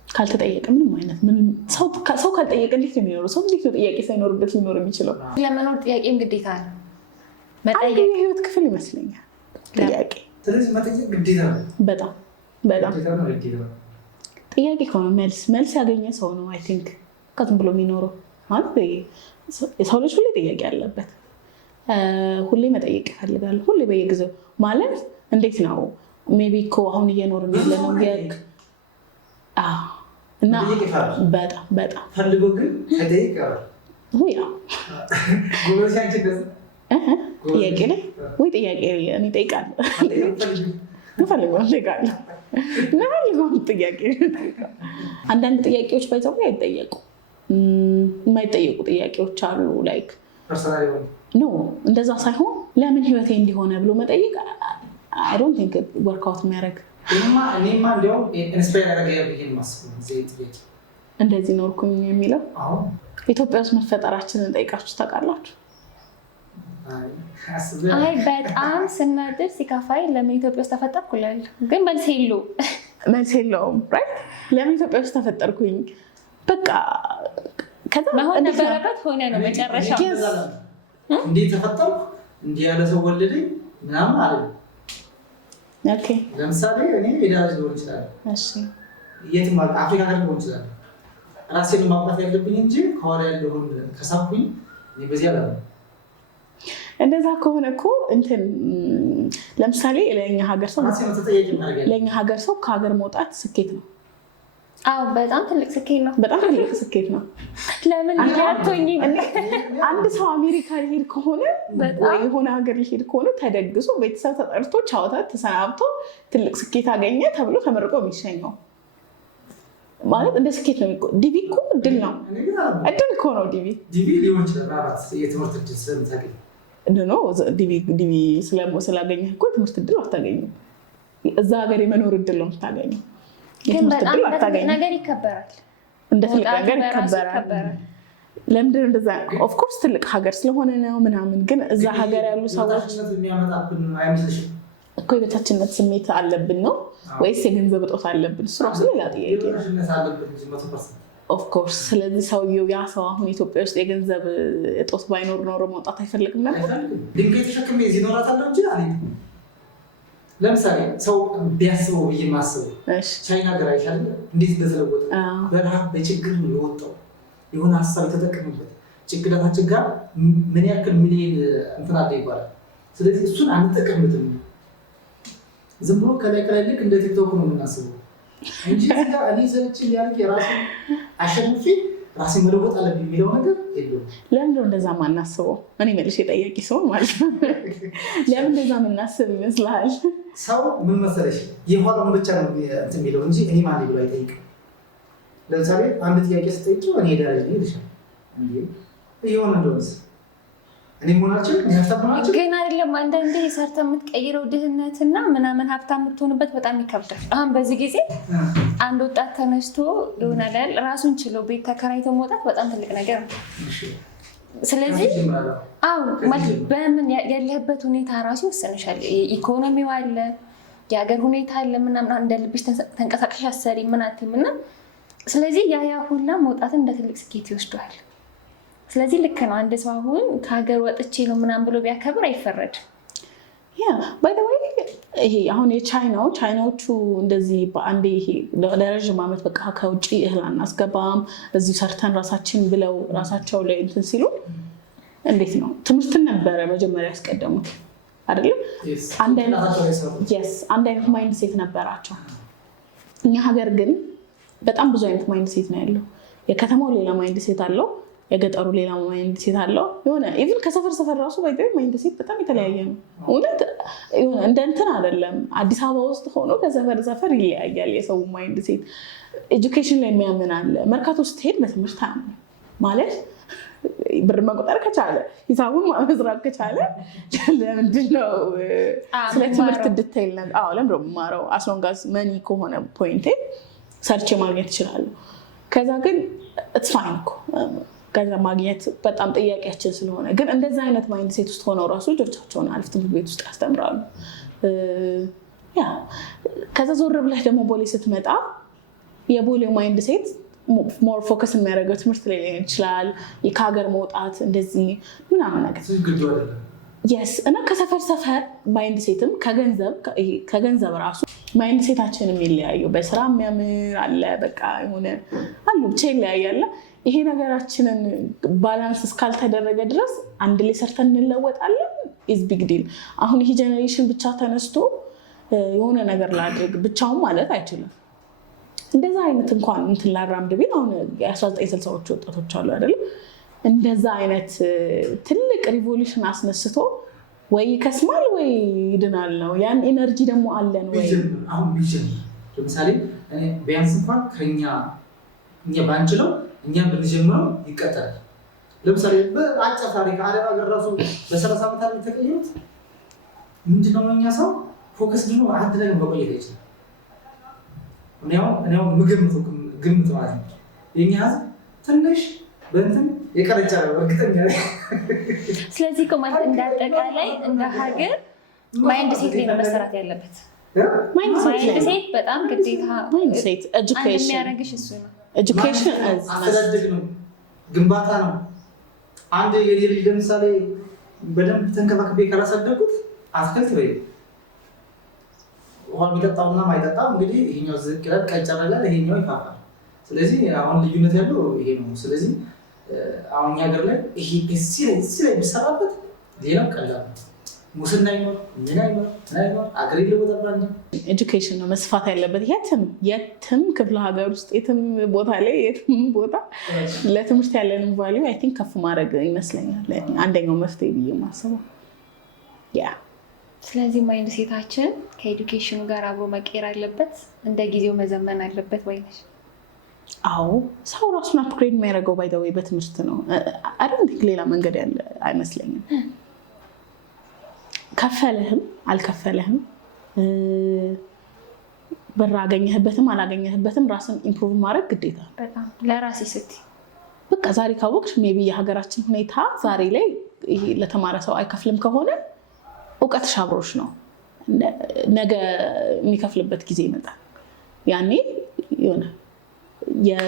ካልተጠየቀ ምንም አይነት ሰው ካልጠየቀ እንዴት ነው የሚኖረው? ሰው እንዴት ነው ጥያቄ ሳይኖርበት ሊኖር የሚችለው? ለመኖር ጥያቄም ግዴታ ነው። መጠየቅ የህይወት ክፍል ይመስለኛል ጥያቄ። ስለዚህ መጠየቅ ግዴታ ነው። በጣም ጥያቄ ከሆነ መልስ ያገኘ ሰው ነው አይ ቲንክ ከዝም ብሎ የሚኖረው። ማለት የሰው ልጅ ሁሌ ጥያቄ ያለበት፣ ሁሌ መጠየቅ ይፈልጋል፣ ሁሌ በየጊዜው። ማለት እንዴት ነው ሜቢ እኮ አሁን እየኖርን ያለ ነው እና በጣም ፈልጎ ግን ከጠይቅ ጥያቄ ላይ ወይ ጥያቄ እኔ እጠይቃለሁ እፈልጋለሁ ጥያቄ። አንዳንድ ጥያቄዎች ባይዘው አይጠየቁ የማይጠየቁ ጥያቄዎች አሉ። ላይክ ኖ እንደዛ ሳይሆን ለምን ህይወቴ እንዲሆነ ብሎ መጠየቅ አይ ዶንት ቲንክ ወርክ አውት የሚያደርግ እኔማ እንዲያውም ኢንስፓየር ያደረገ ብዬ የማስበው እንደዚህ ኖርኩኝ የሚለው ኢትዮጵያ ውስጥ መፈጠራችንን ጠይቃችሁ ታውቃላችሁ? አይ በጣም ስናድር ሲከፋይ ለምን ኢትዮጵያ ውስጥ ተፈጠርኩ እላለሁ፣ ግን መልስ የለውም። ራይት ለምን ኢትዮጵያ ውስጥ ተፈጠርኩኝ በቃ ከዛ መሆን ነበረበት ሆነ ነው መጨረሻው። እንዴት ተፈጠርኩ እንዲህ ያለ ሰው ወለደኝ ምናምን አለ። ኦኬ ለምሳሌ እኔ የዳጅ ሊሆን ይችላል፣ የትም አፍሪካ ሀገር ሊሆን ይችላል። ራሴን ማውጣት ያለብኝ እንጂ ከኋላ ያለውን ከሳብኩኝ በዚህ አለ። እንደዛ ከሆነ እኮ እንትን ለምሳሌ ለኛ ሀገር ሰው ከሀገር መውጣት ስኬት ነው። አዎ በጣም ትልቅ ስኬት ነው። በጣም ትልቅ ስኬት ነው። ለምን ያቶኝ አንድ ሰው አሜሪካ ሊሄድ ከሆነ ወይ የሆነ ሀገር ሊሄድ ከሆነ ተደግሶ ቤተሰብ ተጠርቶ ቻውታ ተሰናብቶ ትልቅ ስኬት አገኘ ተብሎ ተመርቆ የሚሸኘው ማለት እንደ ስኬት ነው። ዲቪ እኮ እድል ነው። እድል እኮ ነው ዲቪ ሊሆን ይችላል። የትምህርት እድል ስለምታገኝ ዲቪ ስላገኘህ እኮ ትምህርት እድል አታገኝም። እዛ ሀገር የመኖር እድል ነው የምታገኘው። ግን በጣም ትልቅ ነገር ይከበራል። እንደ ትልቅ ነገር ይከበራል። ለምንድን እንደዛ? ኦፍኮርስ ትልቅ ሀገር ስለሆነ ነው ምናምን። ግን እዛ ሀገር ያሉ ሰዎች እኮ የበታችነት ስሜት አለብን ነው ወይስ የገንዘብ እጦት አለብን? እሱ ራሱ ሌላ ጥያቄ ነው። ኦፍኮርስ ስለዚህ ሰውየው ያ ሰው አሁን ኢትዮጵያ ውስጥ የገንዘብ እጦት ባይኖር ኖሮ መውጣት አይፈልግም ነበር። ድንጋይ ተሸክሜ እዚህ እኖራታለሁ እንጂ አልሄድም። ለምሳሌ ሰው ቢያስበው ብዬ የማስበው ቻይና ሀገር አይሻል እንዴት እንደተለወጠ በረሃብ በችግር ነው የወጣው። የሆነ ሀሳብ የተጠቀሙበት ጭንቅላታችን ጋር ምን ያክል ሚሊዮን እንትን አለ ይባላል። ስለዚህ እሱን አንጠቀምበትም። ዝም ብሎ ከላይ ልክ እንደ ቲክቶክ ነው የምናስበው እንጂ እኔ ሰርቼ ያልክ የራሴን አሸንፌ ራሴን መለወጥ አለብኝ የሚለው ነገር የለውም። ለምንድነው እንደዛ ማናስበው? እኔ መልሼ ጠያቂ ሰው ማለት ነው። ለምን እንደዛ የምናስብ ይመስልሃል? ሰው ምን መሰለሽ የኋላውን ብቻ ነው እንትን የሚለው እንጂ እኔ ማን ብሎ አይጠይቅም። ለምሳሌ አንድ ጥያቄ ስጠይቂው እኔ ዳረኝ ይልሻል እንዴ ይሆን እንደውስ እኔ ሞናቸው ያስተምራችሁ ግን አይደለም። አንዳንዴ ሰርተህ የምትቀይረው ድህነትና ምናምን ሀብታም የምትሆንበት በጣም ይከብዳል። አሁን በዚህ ጊዜ አንድ ወጣት ተነስቶ ይሆናል ራሱን ችሎ ቤት ተከራይቶ መውጣት በጣም ትልቅ ነገር ነው። ስለዚህ በምን ያለህበት ሁኔታ ራሱ ይወሰንሻል። ኢኮኖሚው አለ፣ የሀገር ሁኔታ አለ ምናምን እንደ ልብሽ ተንቀሳቃሽ አሰሪ ምናምን እና ስለዚህ ያ ሁላ መውጣትን እንደ ትልቅ ስኬት ይወስደዋል። ስለዚህ ልክ ነው። አንድ ሰው አሁን ከሀገር ወጥቼ ነው ምናምን ብሎ ቢያከብር አይፈረድም። ባይ ዘ ወይ ይሄ አሁን ቻይናዎቹ እንደዚህ በአንዴ ይሄ ለረዥም ዓመት በቃ ከውጭ እህል አናስገባም እዚሁ ሰርተን ራሳችን ብለው ራሳቸው ላይ እንትን ሲሉ እንዴት ነው ትምህርትን ነበረ መጀመሪያ ያስቀደሙት አይደለም? አንድ አይነት ማይንድ ሴት ነበራቸው። እኛ ሀገር ግን በጣም ብዙ አይነት ማይንድ ሴት ነው ያለው። የከተማው ሌላ ማይንድ ሴት አለው፣ የገጠሩ ሌላ ማይንድ ሴት አለው። የሆነ ኢቭን ከሰፈር ራሱ ባይዘው ማይንድ ሴት በጣም የተለያየ ነው። እውነት የሆነ እንደ እንትን አይደለም። አዲስ አበባ ውስጥ ሆኖ ከሰፈር ይለያያል የሰው ማይንድ ሴት። ኤጁኬሽን ላይ የሚያምን አለ። መርካቶ ስትሄድ በትምህርት አያምን ማለት ብር መቆጠር ከቻለ ሂሳቡን መስራት ከቻለ ለምንድነው ስለ ትምህርት ዲቴይል ነገር ለምንድነው የምማረው? አስሎንጋዝ መኒ ከሆነ ፖይንቴ ሰርቼ ማግኘት ይችላሉ። ከዛ ግን ኢትስ ፋይን እኮ ገንዘብ ማግኘት በጣም ጥያቄያችን ስለሆነ፣ ግን እንደዛ አይነት ማይንድ ሴት ውስጥ ሆነው ራሱ ልጆቻቸውን አሪፍ ትምህርት ቤት ውስጥ ያስተምራሉ። ከዛ ዞር ብለህ ደግሞ ቦሌ ስትመጣ የቦሌው ማይንድ ሴት ሞር ፎከስ የሚያደርገው ትምህርት ላይ ሊሆን ይችላል። ከሀገር መውጣት እንደዚህ ምናምን ነገር እና ከሰፈር ማይንድ ሴትም ከገንዘብ ራሱ ማይንድ ሴታችን የሚለያየው በስራ የሚያምር አለ፣ በቃ የሆነ አሉ ብቻ ይለያያል። ይሄ ነገራችንን ባላንስ እስካልተደረገ ድረስ አንድ ላይ ሰርተን እንለወጣለን ኢዝ ቢግ ዲል። አሁን ይሄ ጀኔሬሽን ብቻ ተነስቶ የሆነ ነገር ላድርግ ብቻውን ማለት አይችልም። እንደዛ አይነት እንኳን እንትን ላራምድ ቢል አሁን የ1960ዎቹ ወጣቶች አሉ አይደለም? እንደዛ አይነት ትልቅ ሪቮሉሽን አስነስቶ ወይ ይከስማል ወይ ይድናል ነው። ያን ኤነርጂ ደግሞ አለን ወይ? አሁን ለምሳሌ ቢያንስ እንኳን እኛ ባንችለው እኛም ብንጀምረው ይቀጠላል። ለምሳሌ በአጭር ታሪክ አረብ ሀገር ራሱ በ30 ዓመታት የተቀየሩት ምንድነው? እኛ ሰው ፎከስ ደግሞ አንድ ላይ መቆየት አይችልም። እኔው ግምት ማለት ነው የኛ ህዝብ ትንሽ በእንትን የቀረጫ እርግጠኛ ነኝ። ስለዚህ ማለት እንዳጠቃላይ እንደ ሀገር ማይንድ ሴት ላይ ነው መሰራት ያለበት። ማይንድ ሴት በጣም ግዴታ የሚያደርግሽ እሱ ነው። ኤጁኬሽን አስተዳደግ ነው፣ ግንባታ ነው። አንድ የኔ ልጅ ለምሳሌ በደንብ ተንከባክቤ ካላሳደጉት አትክልት ወይ ውሃ የሚጠጣውና ማይጠጣው እንግዲህ ይሄኛው ዝቅ ይላል፣ ቀጨረላል፣ ይሄኛው ይፋፋል። ስለዚህ አሁን ልዩነት ያለው ይሄ ነው። ስለዚህ አሁን እኛ ሀገር ላይ ይሄ እዚህ ላይ የሚሰራበት ሌላው ቀላል ነው። ሙስና አይኖር ምን አይኖር አገር ይለወጣል። ኤጁኬሽን ነው መስፋት ያለበት የትም ክፍለ ሀገር ውስጥ የትም ቦታ ላይ የትም ቦታ ለትምህርት ያለንን ቫልዩ አይ ቲንክ ከፍ ማድረግ ይመስለኛል አንደኛው መፍትሄ ብዬ የማስበው። ስለዚህ ማይንድ ሴታችን ከኤዱኬሽኑ ጋር አብሮ መቀየር አለበት፣ እንደ ጊዜው መዘመን አለበት ወይ ነሽ? አዎ ሰው ራሱን አፕግሬድ የሚያደርገው ባይ ዘ ዌይ በትምህርት ነው። አይደል ሌላ መንገድ ያለ አይመስለኝም። ከፈለህም አልከፈለህም ብር አገኘህበትም አላገኘህበትም ራስን ኢምፕሩቭ ማድረግ ግዴታ ነው። በጣም ለራሴ ስትይ በቃ ዛሬ ካወቅሽ ሜይ ቢ የሀገራችን ሁኔታ ዛሬ ላይ ይሄ ለተማረ ሰው አይከፍልም ከሆነ እውቀትሽ አብሮሽ ነው። ነገ የሚከፍልበት ጊዜ ይመጣል። ያኔ የሆነ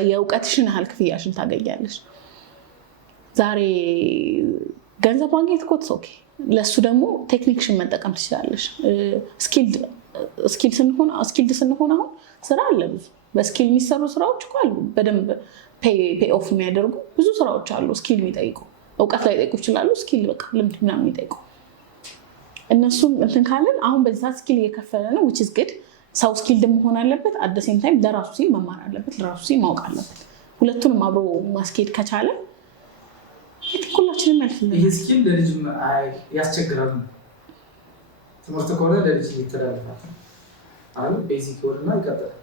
የእውቀትሽን ያህል ክፍያሽን ታገኛለሽ። ዛሬ ገንዘብ ማግኘት እኮ ኦኬ፣ ለሱ ደግሞ ቴክኒክሽን መጠቀም ትችላለሽ። ስኪልድ ስንሆን አሁን ስራ አለ ብዙ በስኪል የሚሰሩ ስራዎች እኮ አሉ። በደንብ ፔይ ኦፍ የሚያደርጉ ብዙ ስራዎች አሉ። ስኪል የሚጠይቁ እውቀት ላይ ጠይቁ ይችላሉ። ስኪል በቃ ልምድ ምናምን የሚጠይቁ እነሱም እንትን ካለን አሁን በዚህ ሰዓት ስኪል እየከፈለ ነው which is good። ሰው ስኪልድ መሆን አለበት፣ አት ዘ ሴም ታይም ለራሱ ሲል መማር አለበት፣ ለራሱ ሲል ማወቅ አለበት። ሁለቱንም አብሮ ማስኬድ ከቻለ ሁላችንም ያልፍልናል። ይሄ ስኪል ለልጅ ያስቸግራል። ትምህርት ከሆነ ለልጅ ይተላለፋል አይደል? ቤዚክ ወርና ይቀጥላል።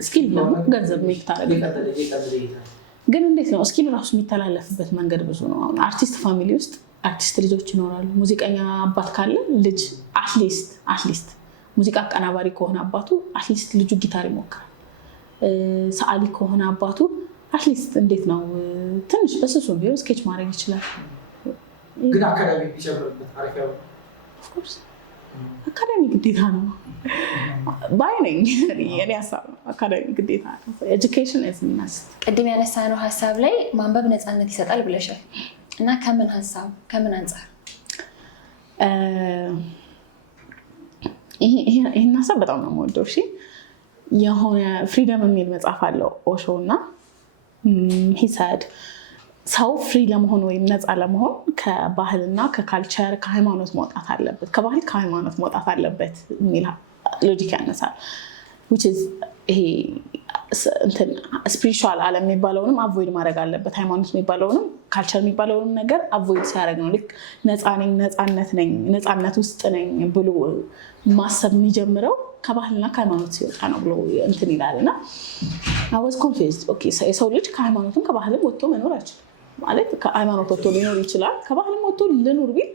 ስኪል ደግሞ ገንዘብ ሜክ ታደርጋለህ። ግን እንዴት ነው ስኪል ራሱ የሚተላለፍበት መንገድ ብዙ ነው። አሁን አርቲስት ፋሚሊ ውስጥ አርቲስት ልጆች ይኖራሉ። ሙዚቀኛ አባት ካለ ልጅ አትሊስት ሙዚቃ አቀናባሪ ከሆነ አባቱ አትሊስት ልጁ ጊታር ይሞክራል። ሰዓሊ ከሆነ አባቱ አትሊስት እንዴት ነው ትንሽ በስሱ ቢሆን ስኬች ማድረግ ይችላል። ግን አካዳሚ ቢጨምርበት አሪፍ ያው ኦፍ ኮርስ አካዳሚ ግዴታ ነው ባይ ነኝ። የኔ ሀሳብ ነው አካዳሚ ግዴታ ነው። ኤጁኬሽን ኢዝ ማስት። ቅድም ያነሳነው ሀሳብ ላይ ማንበብ ነፃነት ይሰጣል ብለሻል እና ከምን አንፃር ይሄን ሀሳብ በጣም ነው የምወደው። እሺ የሆነ ፍሪደም የሚል መጽሐፍ አለው ኦሾ እና ሂሳድ ሰው ፍሪ ለመሆን ወይም ነፃ ለመሆን ከባህልና ከካልቸር ከሃይማኖት መውጣት አለበት፣ ከባህል ከሃይማኖት መውጣት አለበት የሚል ሎጂክ ያነሳል። which is ይሄ እንትን ስፒሪቹዋል ዓለም የሚባለውንም አቮይድ ማድረግ አለበት፣ ሃይማኖት የሚባለውንም ካልቸር የሚባለውንም ነገር አቮይድ ሲያደርግ ነው ልክ ነፃነት ውስጥ ነኝ ብሎ ማሰብ የሚጀምረው ከባህልና ከሃይማኖት ሲወጣ ነው ብሎ እንትን ይላል። እና I was confused. Okay, የሰው ልጅ ከሃይማኖትም ከባህልም ወጥቶ መኖር አይችልም ማለት ከሃይማኖት ወጥቶ ሊኖር ይችላል፣ ከባህልም ወጥቶ ልኖር ቢል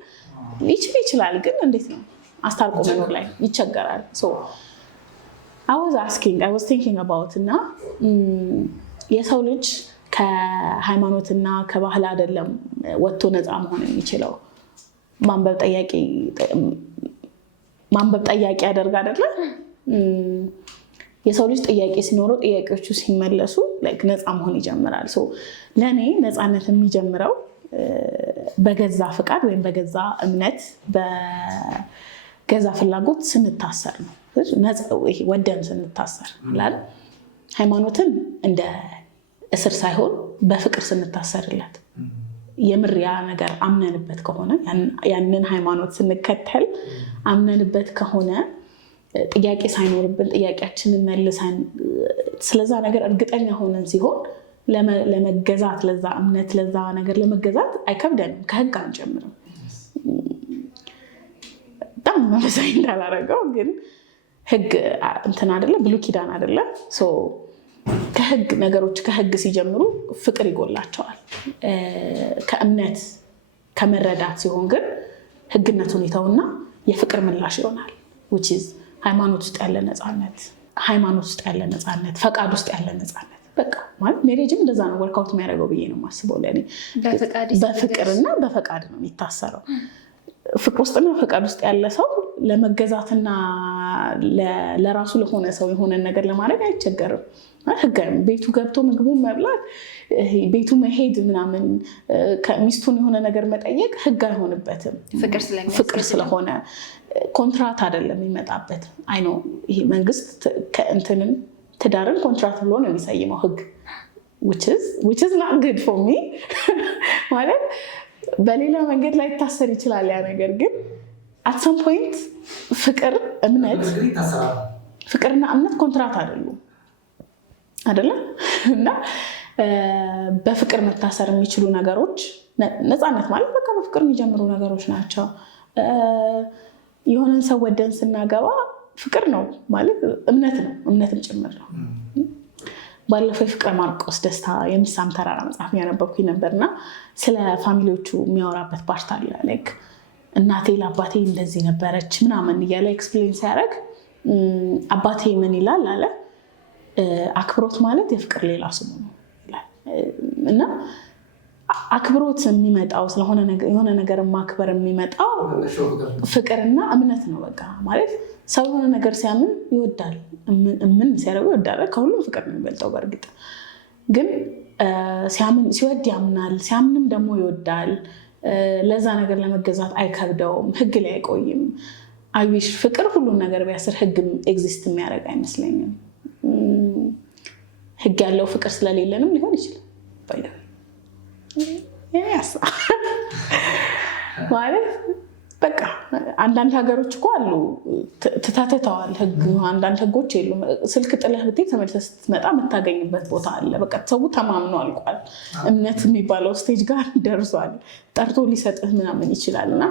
ይችላል። ግን እንዴት ነው አስታርቆ መኖር ላይ ይቸገራል። so I was thinking about እና የሰው ልጅ ከሃይማኖትና ከባህል አይደለም ወጥቶ ነፃ መሆን የሚችለው ማንበብ ጠያቂ ያደርግ አይደለ? የሰው ልጅ ጥያቄ ሲኖረው ጥያቄዎቹ ሲመለሱ ነፃ መሆን ይጀምራል። ለእኔ ነፃነት የሚጀምረው በገዛ ፍቃድ ወይም በገዛ እምነት በገዛ ፍላጎት ስንታሰር ነው። ወደን ስንታሰር ላል ሃይማኖትን እንደ እስር ሳይሆን በፍቅር ስንታሰርላት የምር ያ ነገር አምነንበት ከሆነ ያንን ሃይማኖት ስንከተል አምነንበት ከሆነ ጥያቄ ሳይኖርብን ጥያቄያችንን መልሰን ስለዛ ነገር እርግጠኛ ሆነን ሲሆን ለመገዛት ለዛ እምነት ለዛ ነገር ለመገዛት አይከብደንም። ከህግ አንጀምርም። በጣም መመሳይ እንዳላረገው ግን ህግ እንትን አይደለ፣ ብሉይ ኪዳን አይደለ። ነገሮች ከህግ ሲጀምሩ ፍቅር ይጎላቸዋል። ከእምነት ከመረዳት ሲሆን ግን ህግነት ሁኔታውና የፍቅር ምላሽ ይሆናል which is ሃይማኖት ውስጥ ያለ ነፃነት። ሃይማኖት ውስጥ ያለ ነፃነት፣ ፈቃድ ውስጥ ያለ ነፃነት በቃ ማለት ሜሬጅም እንደዛ ነው ወርክአውት የሚያደርገው ብዬ ነው የማስበው። ለእኔ በፍቅርና በፈቃድ ነው የሚታሰረው። ፍቅር ውስጥና ፈቃድ ውስጥ ያለ ሰው ለመገዛትና ለራሱ ለሆነ ሰው የሆነ ነገር ለማድረግ አይቸገርም። ህጋዊ ቤቱ ገብቶ ምግቡን መብላት፣ ቤቱ መሄድ ምናምን ሚስቱን የሆነ ነገር መጠየቅ ህግ አይሆንበትም። ፍቅር ስለሆነ ኮንትራት አይደለም የሚመጣበት። አይ ነው ይሄ መንግስት ከእንትንን ትዳርን ኮንትራት ብሎ ነው የሚሰይመው ህግ which is not good for me ማለት በሌላ መንገድ ላይ ታሰር ይችላል ያ ነገር ግን at some point ፍቅርና እምነት ኮንትራት አይደሉም እና በፍቅር መታሰር የሚችሉ ነገሮች ነፃነት ማለት በቃ በፍቅር የሚጀምሩ ነገሮች ናቸው። የሆነን ሰው ወደን ስናገባ ፍቅር ነው ማለት እምነት ነው፣ እምነትም ጭምር ነው። ባለፈው የፍቅረ ማርቆስ ደስታ የሚሳም ተራራ መጽሐፍ ያነበብኩኝ ነበርና ስለ ፋሚሊዎቹ የሚያወራበት ፓርት አለ። ላይክ እናቴ ለአባቴ እንደዚህ ነበረች ምናምን እያለ ኤክስፕሌን ሲያደርግ አባቴ ምን ይላል አለ አክብሮት ማለት የፍቅር ሌላ ስሙ ነው ይላል። እና አክብሮት የሚመጣው ስለሆነ የሆነ ነገር ማክበር የሚመጣው ፍቅርና እምነት ነው። በቃ ማለት ሰው የሆነ ነገር ሲያምን ይወዳል፣ ምን ሲያደርጉ ይወዳል። ከሁሉም ፍቅር ነው የሚበልጠው። በእርግጥ ግን ሲወድ ያምናል፣ ሲያምንም ደግሞ ይወዳል። ለዛ ነገር ለመገዛት አይከብደውም፣ ህግ ላይ አይቆይም። አይዊሽ ፍቅር ሁሉን ነገር ቢያስር ህግም ኤግዚስት የሚያደርግ አይመስለኝም። ህግ ያለው ፍቅር ስለሌለንም ሊሆን ይችላል ማለት በቃ አንዳንድ ሀገሮች እኮ አሉ ትታተተዋል ህግ። አንዳንድ ህጎች የሉም። ስልክ ጥለህ ብትሄድ ተመልሰህ ስትመጣ የምታገኝበት ቦታ አለ። በቃ ሰው ተማምኖ አልቋል። እምነት የሚባለው ስቴጅ ጋር ደርሷል። ጠርቶ ሊሰጥህ ምናምን ይችላል። እና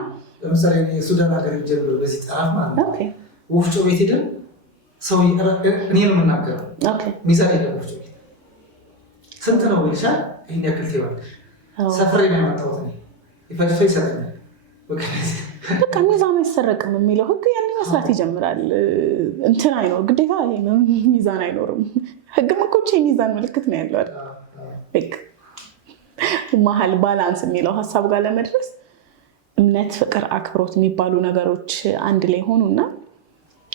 ለምሳሌ የሱዳን ሀገር ጀምሮ በዚህ ጠራፍ ማለት ነው ወፍጮ ቤት ሄደን ሰው እኔ ነው የምናገረው ሚዛን የለም ወፍጮ ቤት ስንት ነው ይልሻል። ይህን ያክል ትይዋል ሰፍሬ ነው ያመጣሁት ይፈጅቶ ይሰጠኛል። በቃ ሚዛን አይሰረቅም የሚለው ህግ ያን መስራት ይጀምራል። እንትን አይኖር ግዴታ ሚዛን አይኖርም። ህግም እኮ የሚዛን ምልክት ነው ያለው አይደል? መሀል ባላንስ የሚለው ሀሳብ ጋር ለመድረስ እምነት፣ ፍቅር፣ አክብሮት የሚባሉ ነገሮች አንድ ላይ ሆኑና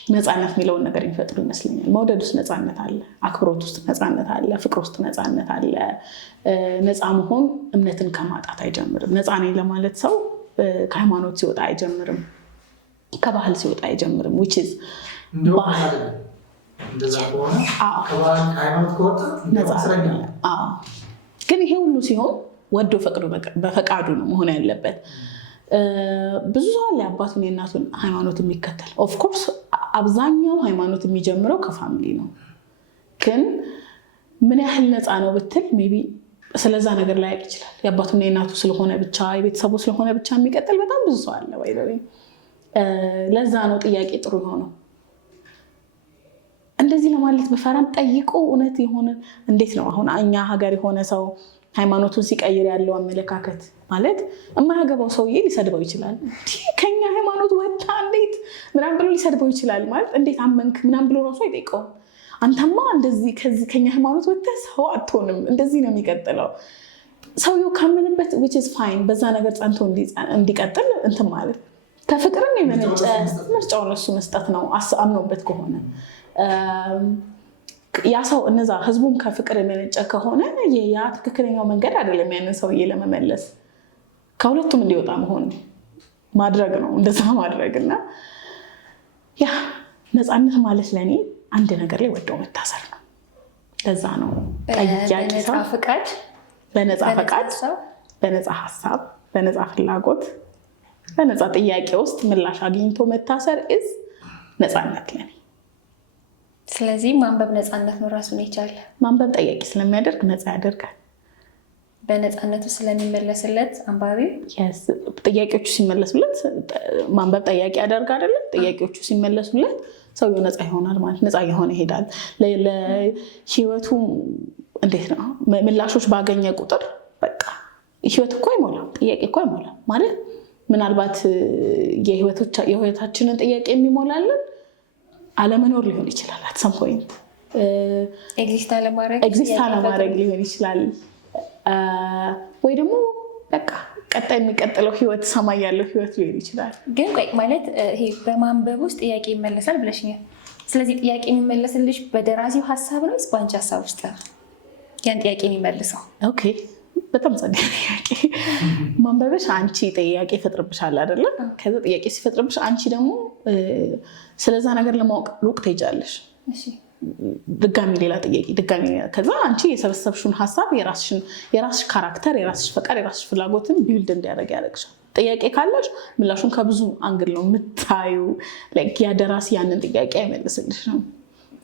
ነፃነት የሚለውን ነገር የሚፈጥሩ ይመስለኛል። መውደድ ውስጥ ነፃነት አለ፣ አክብሮት ውስጥ ነፃነት አለ፣ ፍቅር ውስጥ ነፃነት አለ። ነፃ መሆን እምነትን ከማጣት አይጀምርም። ነፃ ነኝ ለማለት ሰው ከሃይማኖት ሲወጣ አይጀምርም፣ ከባህል ሲወጣ አይጀምርም። which is ግን ይሄ ሁሉ ሲሆን ወዶ ፈቅዶ በፈቃዱ ነው መሆን ያለበት። ብዙ ሰው አለ አባቱን የእናቱን ሃይማኖት የሚከተል። ኦፍኮርስ አብዛኛው ሃይማኖት የሚጀምረው ከፋሚሊ ነው። ግን ምን ያህል ነፃ ነው ብትል ሜቢ ስለዛ ነገር ላይ ያውቅ ይችላል። የአባቱና የእናቱ ስለሆነ ብቻ የቤተሰቡ ስለሆነ ብቻ የሚቀጥል በጣም ብዙ ሰው አለ። ለዛ ነው ጥያቄ ጥሩ የሆነው። እንደዚህ ለማለት በፈራም ጠይቆ እውነት የሆነ እንዴት ነው አሁን እኛ ሀገር የሆነ ሰው ሃይማኖቱን ሲቀይር ያለው አመለካከት ማለት የማያገባው ሰውዬ ሊሰድበው ይችላል። ከኛ ሃይማኖት ወጣ እንዴት ምናምን ብሎ ሊሰድበው ይችላል። ማለት እንዴት አመንክ ምናምን ብሎ ራሱ አይጠይቀውም። አንተማ እንደዚህ ከዚህ ከኛ ሃይማኖት ወጥተህ ሰው አትሆንም፣ እንደዚህ ነው የሚቀጥለው። ሰውየው ካመነበት which is fine በዛ ነገር ጸንቶ እንዲቀጥል እንትን ማለት ከፍቅርም የመነጨ ምርጫውን እሱ መስጠት ነው አምኖበት ከሆነ ያ ሰው እነዛ ህዝቡም ከፍቅር የመነጨ ከሆነ ያ ትክክለኛው መንገድ አይደለም። ያንን ሰውዬ ለመመለስ ከሁለቱም እንዲወጣ መሆን ማድረግ ነው፣ እንደዛ ማድረግ እና ያ ነፃነት ማለት ለእኔ አንድ ነገር ላይ ወደው መታሰር ነው። ለዛ ነው ጠያቂ ሰው በነፃ ፈቃድ፣ በነፃ ሀሳብ፣ በነፃ ፍላጎት፣ በነፃ ጥያቄ ውስጥ ምላሽ አግኝቶ መታሰር is ነፃነት ለኔ። ስለዚህ ማንበብ ነፃነት ነው ራሱን የቻለ። ማንበብ ጠያቂ ስለሚያደርግ ነፃ ያደርጋል። በነፃነቱ ስለሚመለስለት አንባቢ ጥያቄዎቹ ሲመለሱለት ማንበብ ጠያቂ ያደርግ አይደለም። ጥያቄዎቹ ሲመለሱለት ሰውየው ነፃ ይሆናል ማለት ነፃ የሆነ ይሄዳል። ለህይወቱ እንዴት ነው ምላሾች ባገኘ ቁጥር በቃ ህይወት እኮ አይሞላም፣ ጥያቄ እኮ አይሞላም ማለት ምናልባት የህይወታችንን ጥያቄ የሚሞላልን አለመኖር ሊሆን ይችላል። at some point ኤግዚስት አለማድረግ ሊሆን ይችላል። ወይ ደግሞ በቃ ቀጣይ የሚቀጥለው ህይወት ሰማይ ያለው ህይወት ሊሆን ይችላል። ግን ቆይ ማለት ይሄ በማንበብ ውስጥ ጥያቄ ይመለሳል ብለሽኛል። ስለዚህ ጥያቄ የሚመለስልሽ በደራሲው ሀሳብ ነው ወይስ በአንቺ ሀሳብ ውስጥ ያን ጥያቄ የሚመልሰው? ኦኬ በጣም ጸዴ ጥያቄ። ማንበብሽ አንቺ ጥያቄ ይፈጥርብሻል አይደለ? ከዛ ጥያቄ ሲፈጥርብሽ አንቺ ደግሞ ስለዛ ነገር ለማወቅ ሩቅ ትሄጃለሽ። ድጋሚ ሌላ ጥያቄ ድጋሚ። ከዛ አንቺ የሰበሰብሽውን ሀሳብ የራስሽ ካራክተር፣ የራስሽ ፈቃድ፣ የራስሽ ፍላጎትን ቢውልድ እንዲያደርግ ያደርግሻል። ጥያቄ ካለሽ ምላሹን ከብዙ አንግል ነው የምታዩ። ያ ደራሲ ያንን ጥያቄ አይመልስልሽ ነው።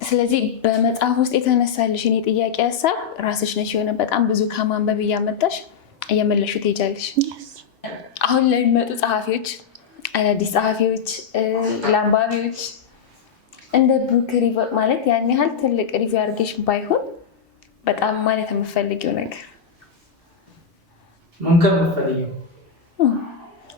ስለዚህ በመጽሐፍ ውስጥ የተነሳልሽ እኔ ጥያቄ ሀሳብ ራስሽ ነሽ የሆነ በጣም ብዙ ከማንበብ እያመጣሽ እየመለሹ ትሄጃለሽ። አሁን ለሚመጡ ጸሐፊዎች፣ አዳዲስ ጸሐፊዎች፣ ለአንባቢዎች እንደ ቡክ ሪቪው ማለት ያን ያህል ትልቅ ሪቪው አድርጌሽ ባይሆን በጣም ማለት የምፈልጊው ነገር መምከር የምፈልጊው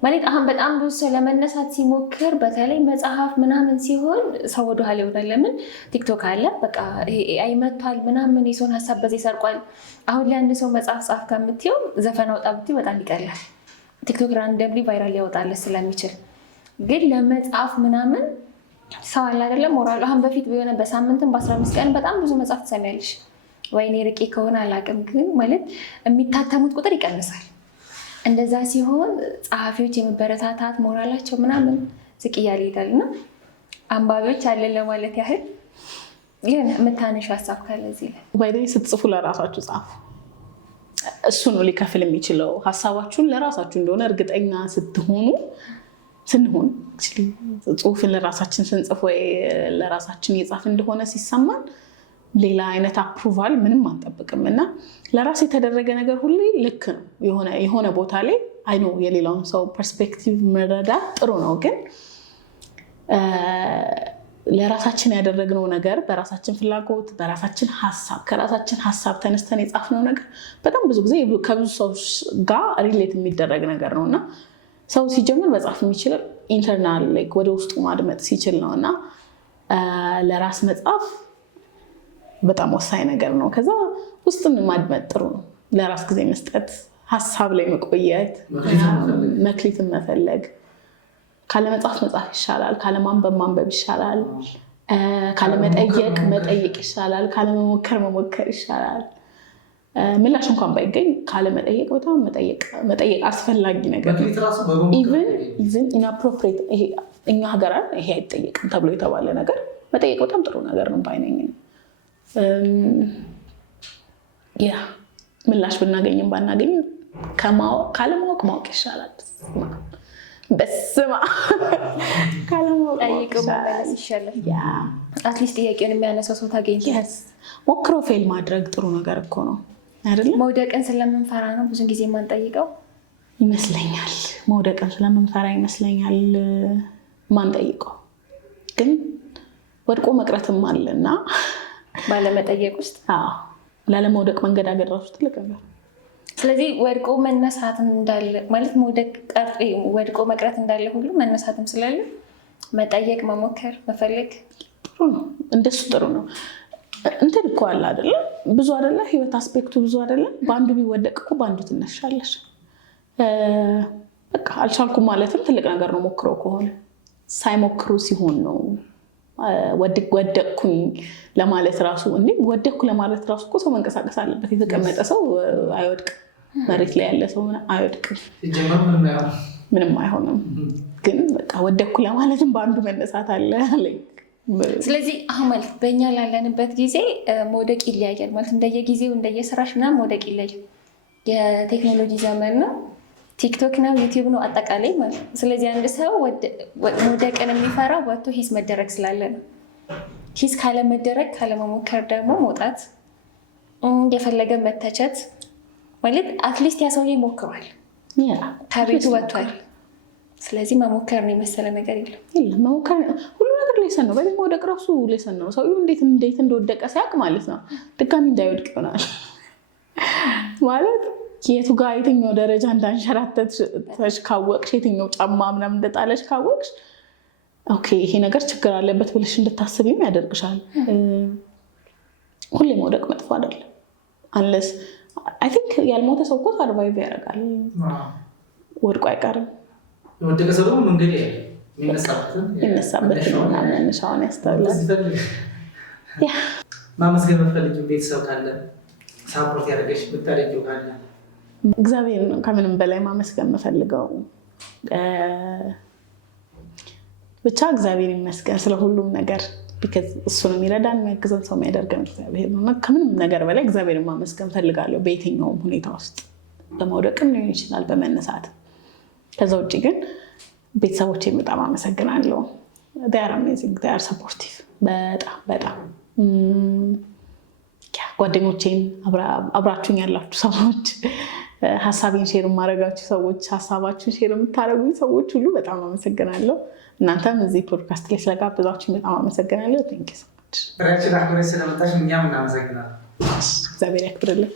ማለት አሁን በጣም ብዙ ሰው ለመነሳት ሲሞክር በተለይ መጽሐፍ ምናምን ሲሆን ሰው ወደኋላ ይወጣል። ለምን ቲክቶክ አለ፣ በቃ ኤአይ መጥቷል ምናምን የሰውን ሀሳብ በዚህ ሰርቋል። አሁን ላይ አንድ ሰው መጽሐፍ ጻፍ ከምትይው ዘፈን አውጣ ብትይው በጣም ይቀላል። ቲክቶክ ራንደምሊ ቫይራል ያወጣለት ስለሚችል። ግን ለመጽሐፍ ምናምን ሰው አለ አይደለም ሞራሉ። አሁን በፊት ቢሆነ በሳምንትም በ15 ቀን በጣም ብዙ መጽሐፍ ትሰሚያለሽ። ወይኔ ርቄ ከሆነ አላውቅም፣ ግን ማለት የሚታተሙት ቁጥር ይቀንሳል። እንደዛ ሲሆን ጸሐፊዎች የመበረታታት ሞራላቸው ምናምን ዝቅ እያለ ይሄዳል። እና አንባቢዎች አለን ለማለት ያህል ይህን የምታነሹ ሀሳብ ካለ እዚህ ላይ ባይደይ ስትጽፉ ለራሳችሁ ጻፉ። እሱ ነው ሊከፍል የሚችለው። ሀሳባችሁን ለራሳችሁ እንደሆነ እርግጠኛ ስንሆን ጽሁፍን ለራሳችን ስንጽፍ ወይ ለራሳችን የጻፍ እንደሆነ ሲሰማን ሌላ አይነት አፕሩቫል ምንም አንጠብቅም። እና ለራስ የተደረገ ነገር ሁሉ ልክ ነው። የሆነ ቦታ ላይ አይኖ የሌላውን ሰው ፐርስፔክቲቭ መረዳት ጥሩ ነው። ግን ለራሳችን ያደረግነው ነገር በራሳችን ፍላጎት በራሳችን ሀሳብ ከራሳችን ሀሳብ ተነስተን የጻፍነው ነገር በጣም ብዙ ጊዜ ከብዙ ሰዎች ጋር ሪሌት የሚደረግ ነገር ነውና ሰው ሲጀምር መጻፍ የሚችለው ኢንተርናል ላይክ ወደ ውስጡ ማድመጥ ሲችል ነውና ለራስ መጻፍ በጣም ወሳኝ ነገር ነው። ከዛ ውስጥን ማድመጥ ጥሩ ነው። ለራስ ጊዜ መስጠት፣ ሀሳብ ላይ መቆየት፣ መክሊትን መፈለግ ካለመጻፍ መጻፍ ይሻላል፣ ካለማንበብ ማንበብ ይሻላል፣ ካለመጠየቅ መጠየቅ ይሻላል፣ ካለመሞከር መሞከር ይሻላል። ምላሽ እንኳን ባይገኝ ካለመጠየቅ በጣም መጠየቅ አስፈላጊ ነገር ነው። ኢቭን ኢንአፕሮፕሪየት እኛ ሀገር ይሄ አይጠየቅም ተብሎ የተባለ ነገር መጠየቅ በጣም ጥሩ ነገር ነው ባይነኝ። ያ ምላሽ ብናገኝም ባናገኝም ካለማወቅ ማወቅ ይሻላል። በስማ ካለማወቅ ይሻላል። አትሊስት ጥያቄውን የሚያነሳው ሰው ታገኝ። ሞክሮ ፌል ማድረግ ጥሩ ነገር እኮ ነው አይደለም? መውደቅን ስለምንፈራ ነው ብዙ ጊዜ የማንጠይቀው ይመስለኛል። መውደቅን ስለምንፈራ ይመስለኛል ማንጠይቀው። ግን ወድቆ መቅረትም አለና ባለመጠየቅ ውስጥ ላለመውደቅ መንገዳገድ ራሱ ትልቅ ነገር። ስለዚህ ወድቆ መነሳትም እንዳለ ማለት ወድቆ መቅረት እንዳለ ሁሉ መነሳትም ስላለ መጠየቅ፣ መሞከር፣ መፈለግ ጥሩ ነው። እንደሱ ጥሩ ነው። እንትን እኮ አለ አይደለ? ብዙ አይደለ? ህይወት አስፔክቱ ብዙ አይደለ? በአንዱ ቢወደቅ እኮ በአንዱ ትነሻለሽ። በቃ አልቻልኩም ማለትም ትልቅ ነገር ነው። ሞክረው ከሆነ ሳይሞክሩ ሲሆን ነው ወደቅኩኝ ለማለት ራሱ እንዴ ወደቅኩ ለማለት ራሱ እኮ ሰው መንቀሳቀስ አለበት። የተቀመጠ ሰው አይወድቅም። መሬት ላይ ያለ ሰው አይወድቅም፣ ምንም አይሆንም። ግን በቃ ወደቅኩ ለማለትም በአንዱ መነሳት አለ። ስለዚህ አሁን ማለት በእኛ ላለንበት ጊዜ መውደቅ ይለያያል ማለት እንደየጊዜው እንደየስራሽ ምናምን መውደቅ ይለያል። የቴክኖሎጂ ዘመን ነው፣ ቲክቶክ ነው፣ ዩቲዩብ ነው አጠቃላይ ማለት ነው። ስለዚህ አንድ ሰው መውደቅን የሚፈራው ወጥቶ ሂስ መደረግ ስላለ ነው። ሂስ ካለመደረግ ካለመሞከር ደግሞ መውጣት የፈለገ መተቸት ማለት አትሊስት ያ ሰውዬ ሞክሯል፣ ከቤቱ ወጥቷል። ስለዚህ መሞከር ነው የመሰለ ነገር የለም። መሞከር ሁሉ ነገር ሌሰን ነው። በዚህ መውደቅ ራሱ ሌሰን ነው። ሰውዬው እንዴት እንደወደቀ ሲያውቅ ማለት ነው ድጋሚ እንዳይወድቅ ይሆናል ማለት የቱ ጋር የትኛው ደረጃ እንዳንሸራተትሽ ካወቅሽ፣ የትኛው ጫማ ምናምን እንደጣለሽ ካወቅሽ ኦኬ ይሄ ነገር ችግር አለበት ብለሽ እንድታስቢም ያደርግሻል። ሁሌ መውደቅ መጥፎ አይደለም። አንለስ አይ ቲንክ ያልሞተ ሰው እኮ ሰርቫይቭ ያደርጋል፣ ወድቆ አይቀርም። የወደቀ ሰው ደግሞ መንገድ ይነሳበት ነው መነሻውን ያስተውላል። ማመስገን የምትፈልጊው ቤተሰብ ካለ ሳፖርት ያደረገሽ ብታደርጊው ካለ? እግዚአብሔር ነው ከምንም በላይ ማመስገን የምፈልገው። ብቻ እግዚአብሔር ይመስገን ስለ ሁሉም ነገር። እሱ ነው የሚረዳን የሚያግዘን ሰው የሚያደርገን እግዚአብሔር ነው። ከምንም ነገር በላይ እግዚአብሔርን ማመስገን ፈልጋለሁ በየትኛውም ሁኔታ ውስጥ፣ በመውደቅም ሊሆን ይችላል በመነሳት። ከዛ ውጭ ግን ቤተሰቦቼን በጣም አመሰግናለሁ። ር አሜዚንግ ር ሰፖርቲቭ በጣም ጓደኞቼን፣ አብራችሁኝ ያላችሁ ሰዎች፣ ሀሳቤን ሼር የማደርጋችሁ ሰዎች፣ ሀሳባችሁን ሼር የምታደርጉኝ ሰዎች ሁሉ በጣም አመሰግናለሁ። እናንተም እዚህ ፖድካስት ላይ ስለጋበዛችሁ በጣም አመሰግናለሁ። ቴንክ ዩ ሶ ማች። ብራችን አክብረሽ ስለመጣሽ እኛም እናመሰግናለን። እግዚአብሔር ያክብርልን።